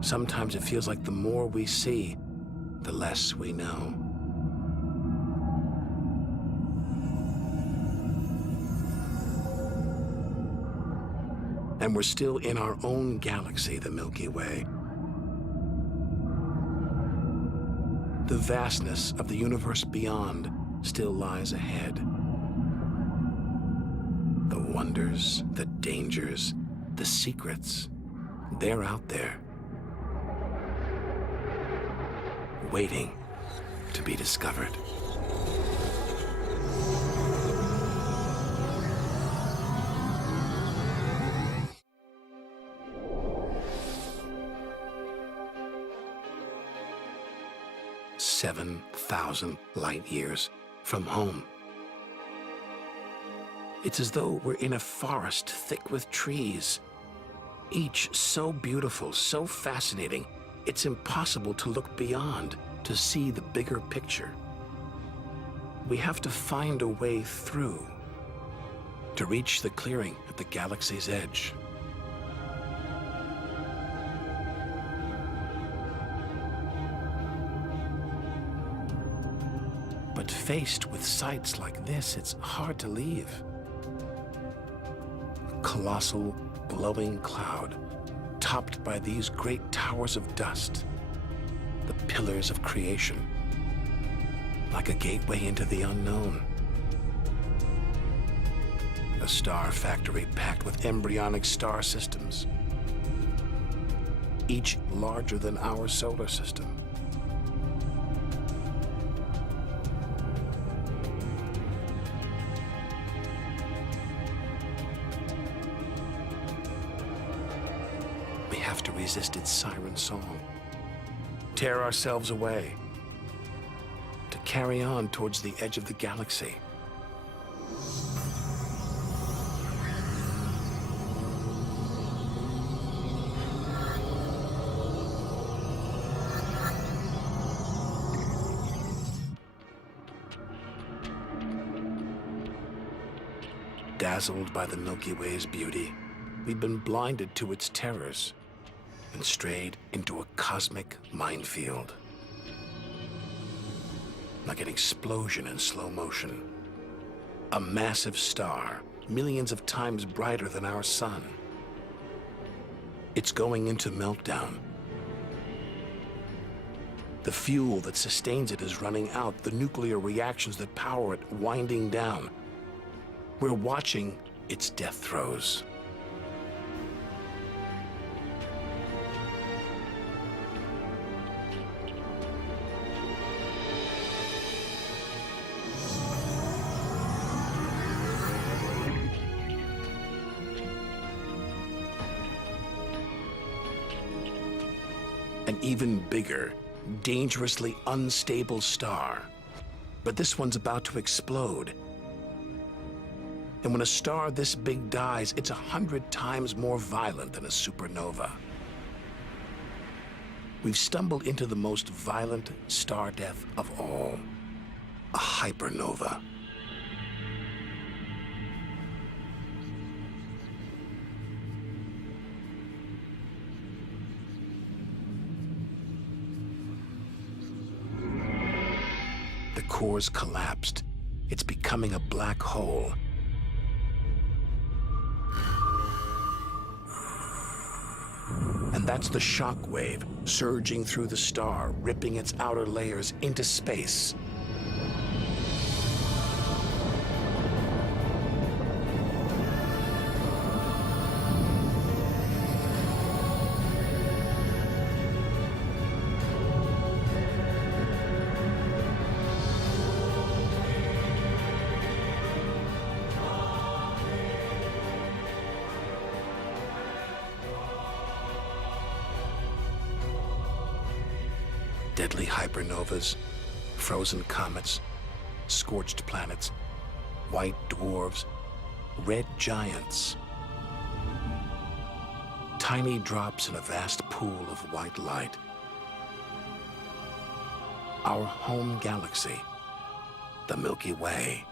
Sometimes it feels like the more we see, the less we know. And we're still in our own galaxy, the Milky Way. The vastness of the universe beyond still lies ahead. The wonders, the dangers, the secrets, they're out there, waiting to be discovered. "7,000 light years from home." It's as though we're in a forest thick with trees, each so beautiful, so fascinating, it's impossible to look beyond, to see the bigger picture. We have to find a way through to reach the clearing at the galaxy's edge. But faced with sights like this, it's hard to leave. A colossal, glowing cloud, topped by these great towers of dust, the pillars of creation, like a gateway into the unknown. A star factory packed with embryonic star systems, each larger than our solar system. We have to resist its siren song, tear ourselves away, to carry on towards the edge of the galaxy. Dazzled by the Milky Way's beauty, we've been blinded to its terrors and strayed into a cosmic minefield. Like an explosion in slow motion. A massive star, millions of times brighter than our sun. It's going into meltdown. The fuel that sustains it is running out, the nuclear reactions that power it winding down. We're watching its death throes. An even bigger, dangerously unstable star. But this one's about to explode. And when a star this big dies, it's 100 times more violent than a supernova. We've stumbled into the most violent star death of all, a hypernova. The core's collapsed. It's becoming a black hole. And that's the shock wave surging through the star, ripping its outer layers into space. Deadly hypernovas, frozen comets, scorched planets, white dwarfs, red giants. Tiny drops in a vast pool of white light. Our home galaxy, the Milky Way.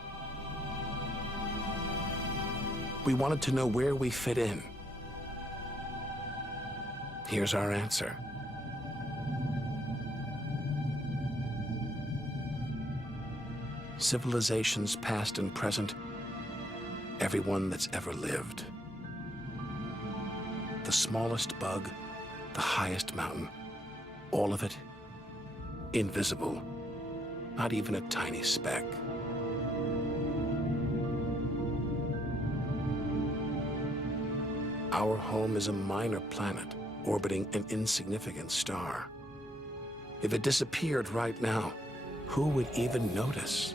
We wanted to know where we fit in. Here's our answer. civilizations past and present, everyone that's ever lived. The smallest bug, the highest mountain, all of it invisible, not even a tiny speck. Our home is a minor planet orbiting an insignificant star. If it disappeared right now, who would even notice?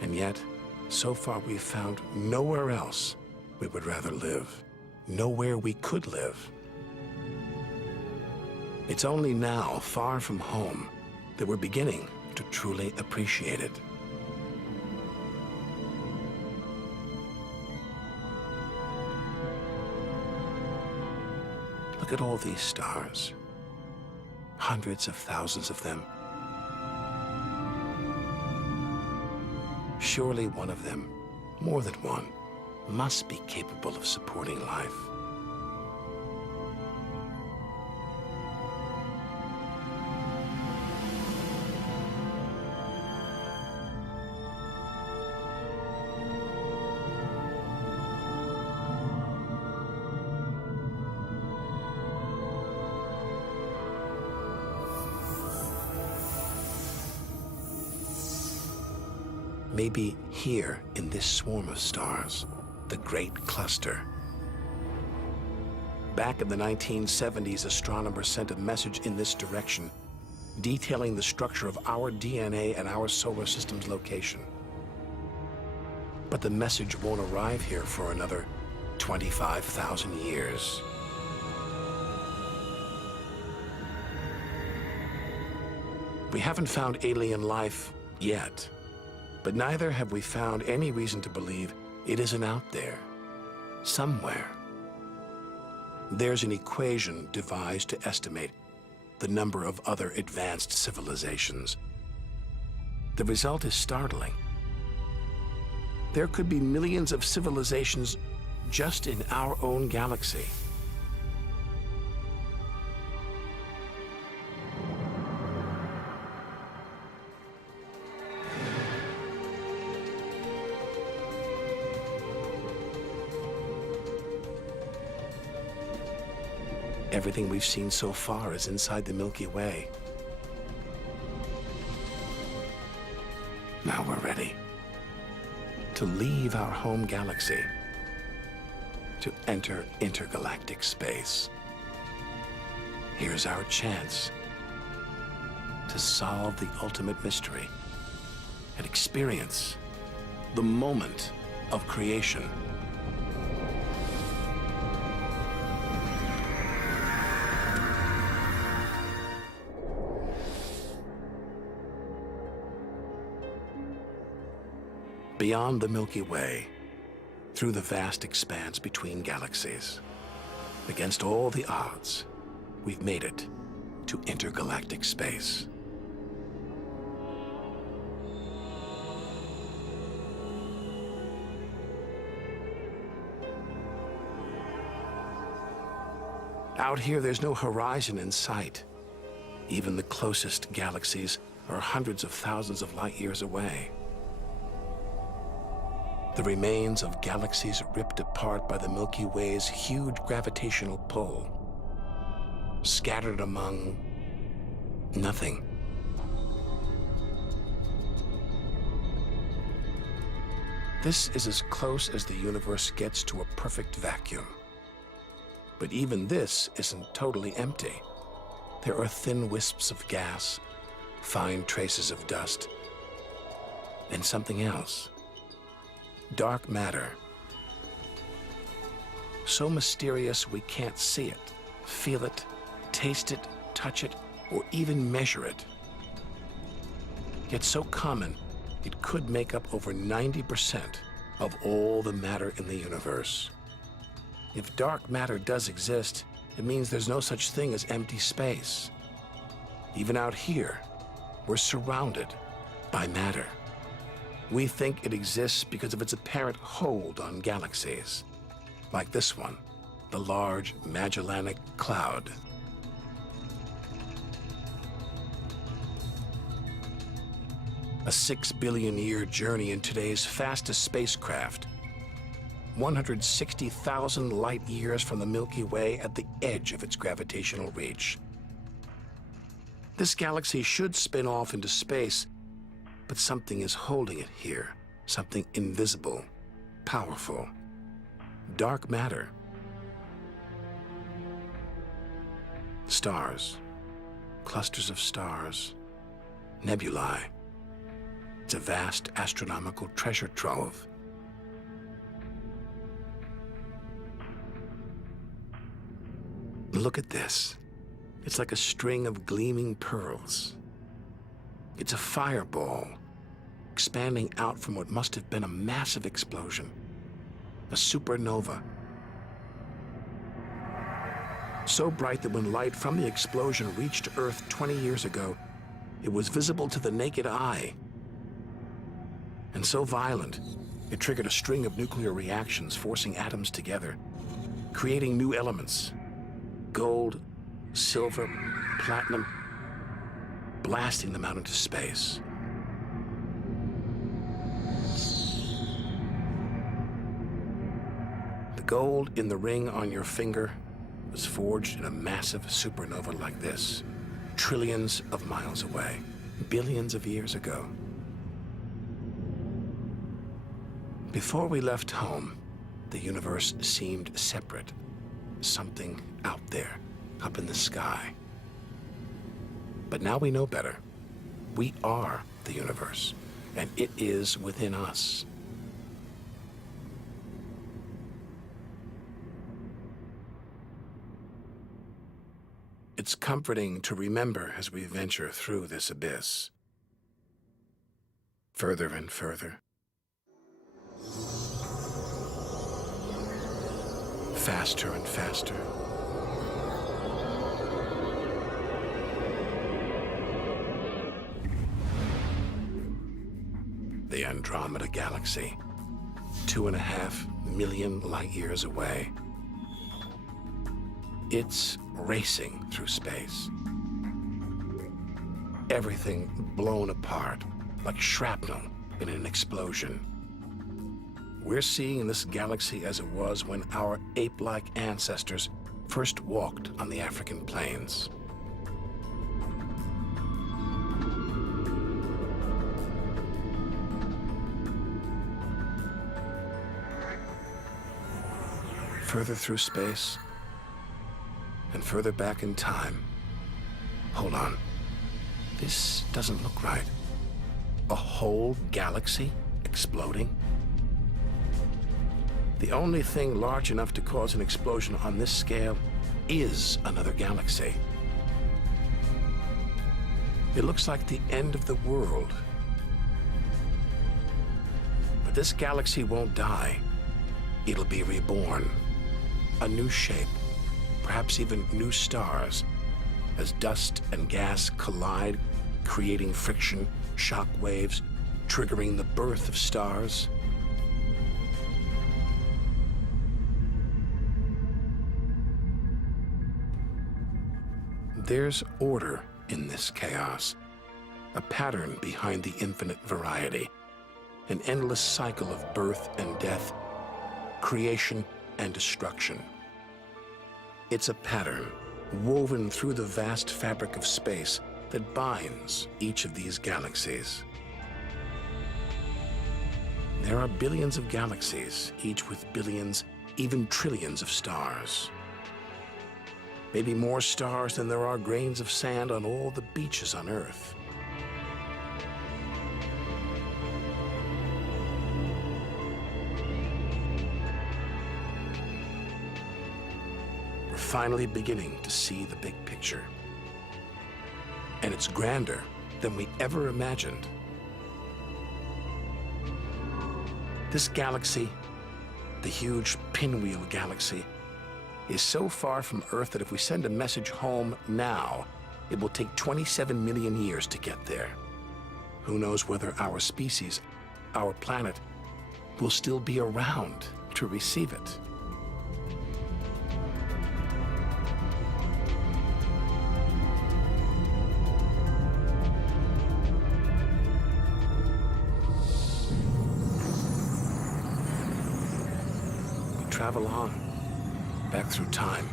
And yet, so far we've found nowhere else we would rather live, nowhere we could live. It's only now, far from home, that we're beginning to truly appreciate it. Look at all these stars. Hundreds of thousands of them. Surely one of them, more than one, must be capable of supporting life. Maybe here in this swarm of stars, the Great Cluster. Back in the 1970s, astronomers sent a message in this direction, detailing the structure of our DNA and our solar system's location. But the message won't arrive here for another 25,000 years. We haven't found alien life yet. But neither have we found any reason to believe it isn't out there, somewhere. There's an equation devised to estimate the number of other advanced civilizations. The result is startling. There could be millions of civilizations just in our own galaxy. Everything we've seen so far is inside the Milky Way. Now we're ready to leave our home galaxy, to enter intergalactic space. Here's our chance to solve the ultimate mystery and experience the moment of creation. Beyond the Milky Way, through the vast expanse between galaxies, against all the odds, we've made it to intergalactic space. Out here, there's no horizon in sight. Even the closest galaxies are hundreds of thousands of light years away. The remains of galaxies ripped apart by the Milky Way's huge gravitational pull, scattered among nothing. This is as close as the universe gets to a perfect vacuum. But even this isn't totally empty. There are thin wisps of gas, fine traces of dust, and something else. Dark matter. So mysterious we can't see it, feel it, taste it, touch it, or even measure it. Yet so common, it could make up over 90% of all the matter in the universe. If dark matter does exist, it means there's no such thing as empty space. Even out here, we're surrounded by matter. We think it exists because of its apparent hold on galaxies, like this one, the Large Magellanic Cloud. A 6 billion year journey in today's fastest spacecraft. 160,000 light years from the Milky Way at the edge of its gravitational reach. This galaxy should spin off into space, but something is holding it here. Something invisible, powerful. Dark matter. Stars. Clusters of stars. Nebulae. It's a vast astronomical treasure trove. Look at this. It's like a string of gleaming pearls. It's a fireball, expanding out from what must have been a massive explosion, a supernova. So bright that when light from the explosion reached Earth 20 years ago, it was visible to the naked eye. And so violent, it triggered a string of nuclear reactions, forcing atoms together, creating new elements. Gold, silver, platinum, blasting them out into space. The gold in the ring on your finger was forged in a massive supernova like this, trillions of miles away, billions of years ago. Before we left home, the universe seemed separate. Something out there, up in the sky. But now we know better. We are the universe, and it is within us. It's comforting to remember as we venture through this abyss. Further and further. Faster and faster. The Andromeda Galaxy, 2.5 million light years away. It's racing through space. Everything blown apart, like shrapnel in an explosion. We're seeing this galaxy as it was when our ape-like ancestors first walked on the African plains. Further through space, and further back in time. Hold on. This doesn't look right. A whole galaxy exploding? The only thing large enough to cause an explosion on this scale is another galaxy. It looks like the end of the world. But this galaxy won't die. It'll be reborn. A new shape, perhaps even new stars, as dust and gas collide, creating friction, shock waves, triggering the birth of stars. There's order in this chaos, a pattern behind the infinite variety, an endless cycle of birth and death, creation and destruction. It's a pattern woven through the vast fabric of space that binds each of these galaxies. There are billions of galaxies, each with billions, even trillions of stars. Maybe more stars than there are grains of sand on all the beaches on Earth. We're finally beginning to see the big picture. And it's grander than we ever imagined. This galaxy, the huge Pinwheel Galaxy, is so far from Earth that if we send a message home now, it will take 27 million years to get there. Who knows whether our species, our planet, will still be around to receive it. travel on, back through time.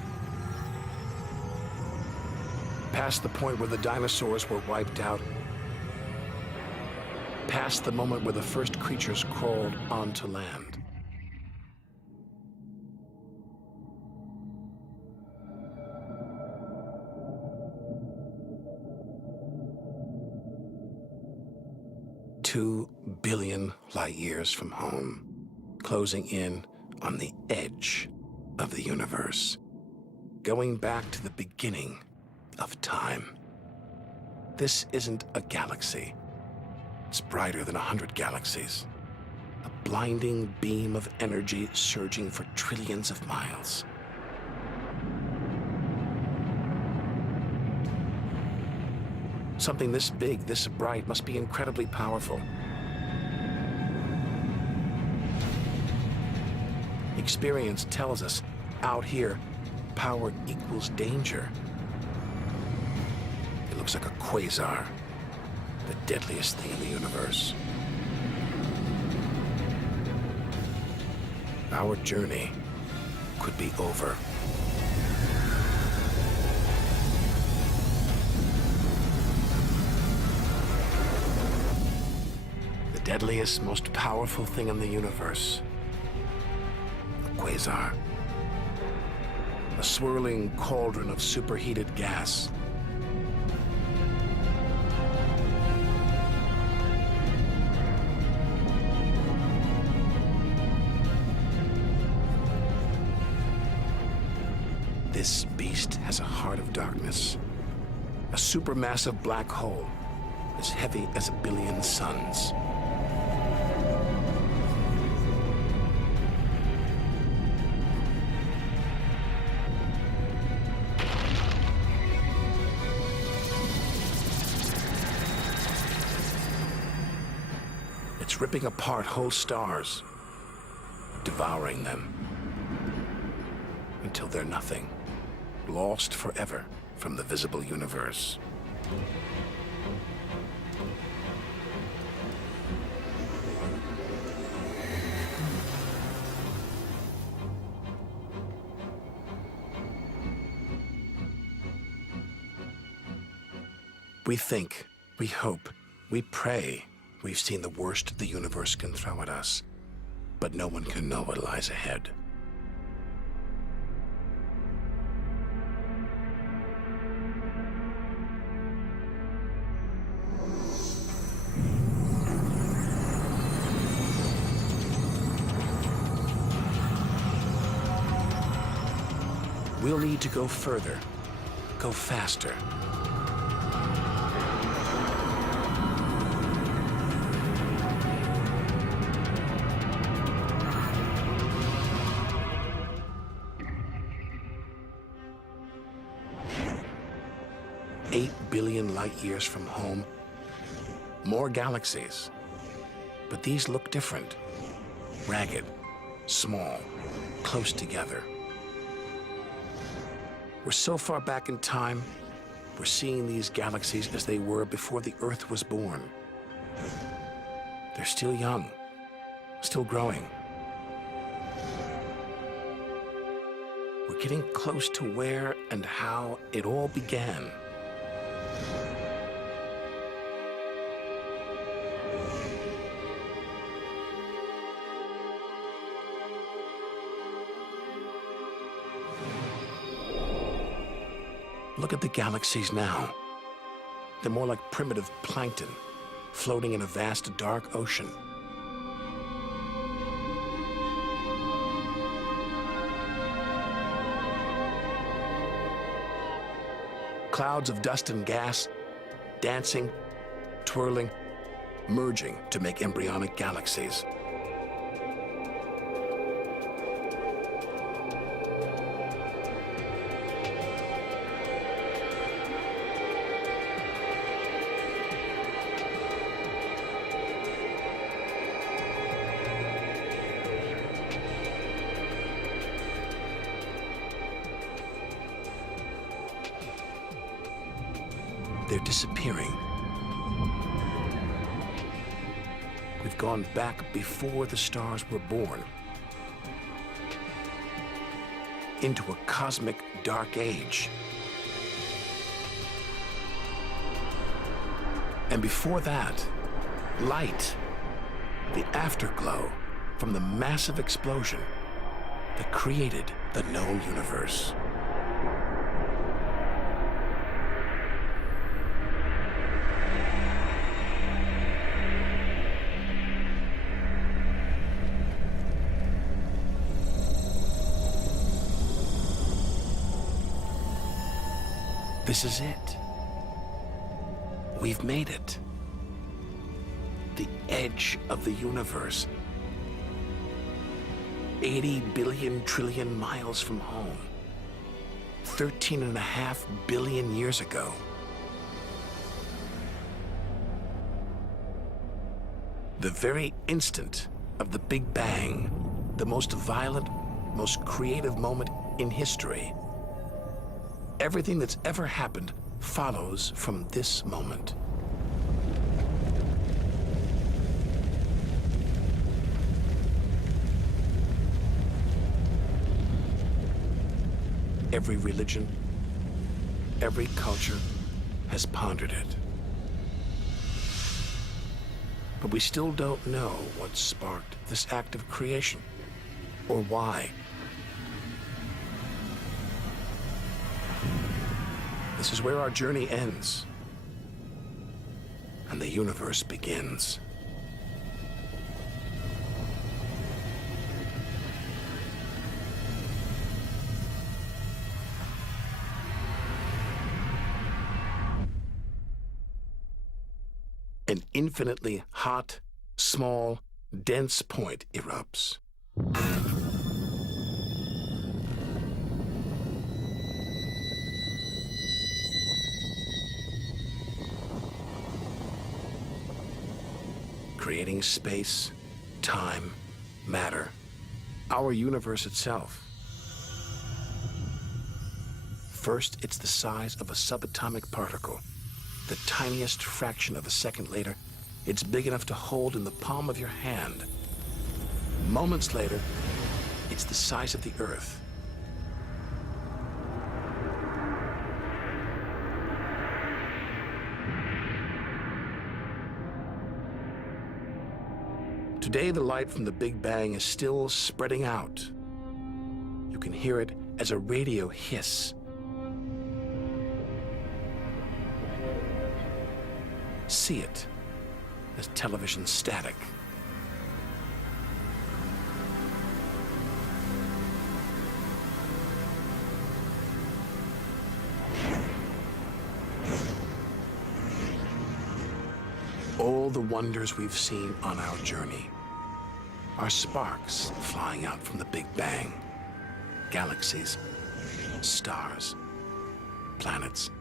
Past the point where the dinosaurs were wiped out. Past the moment where the first creatures crawled onto land. $2 billion light years from home, closing in on the edge of the universe, going back to the beginning of time. This isn't a galaxy. It's brighter than 100 galaxies. A blinding beam of energy surging for trillions of miles. Something this big, this bright, must be incredibly powerful. Experience tells us, out here, power equals danger. It looks like a quasar, the deadliest thing in the universe. Our journey could be over. The deadliest, most powerful thing in the universe. A quasar. A swirling cauldron of superheated gas. This beast has a heart of darkness. A supermassive black hole as heavy as 1 billion suns. It's ripping apart whole stars, devouring them, until they're nothing, lost forever from the visible universe. We think, we hope, we pray we've seen the worst the universe can throw at us, but no one can know what lies ahead. We'll need to go further, go faster. $8 billion light years from home, more galaxies. But these look different, ragged, small, close together. We're so far back in time, we're seeing these galaxies as they were before the Earth was born. They're still young, still growing. We're getting close to where and how it all began. Look at the galaxies now. They're more like primitive plankton, floating in a vast dark ocean. Clouds of dust and gas, dancing, twirling, merging to make embryonic galaxies. They're disappearing. We've gone back before the stars were born. into a cosmic dark age. And before that, light, the afterglow from the massive explosion that created the known universe. This is it. We've made it. The edge of the universe. 80 billion trillion miles from home. 13.5 billion years ago. The very instant of the Big Bang, the most violent, most creative moment in history. Everything that's ever happened follows from this moment. Every religion, every culture has pondered it. But we still don't know what sparked this act of creation, or why. This is where our journey ends, and the universe begins. An infinitely hot, small, dense point erupts. Creating space, time, matter, our universe itself. First, it's the size of a subatomic particle. The tiniest fraction of a second later, it's big enough to hold in the palm of your hand. Moments later, it's the size of the Earth. Today, the light from the Big Bang is still spreading out. You can hear it as a radio hiss. See it as television static. All the wonders we've seen on our journey are sparks flying out from the Big Bang. Galaxies, stars, planets,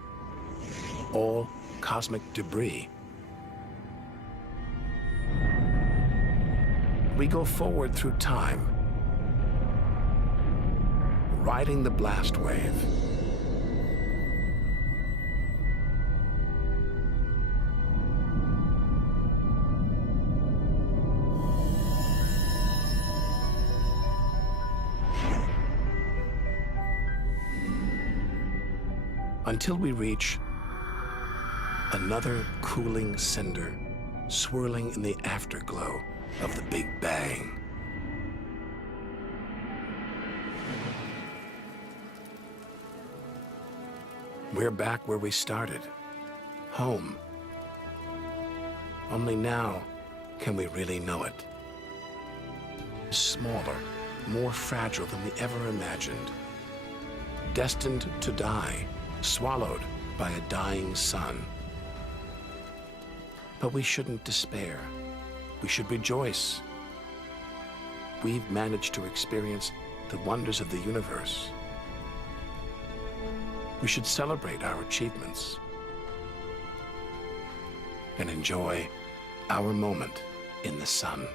all cosmic debris. We go forward through time, riding the blast wave. Until we reach another cooling cinder swirling in the afterglow of the Big Bang. We're back where we started, home. Only now can we really know it. Smaller, more fragile than we ever imagined. Destined to die, swallowed by a dying sun. But we shouldn't despair. We should rejoice. We've managed to experience the wonders of the universe. We should celebrate our achievements and enjoy our moment in the sun.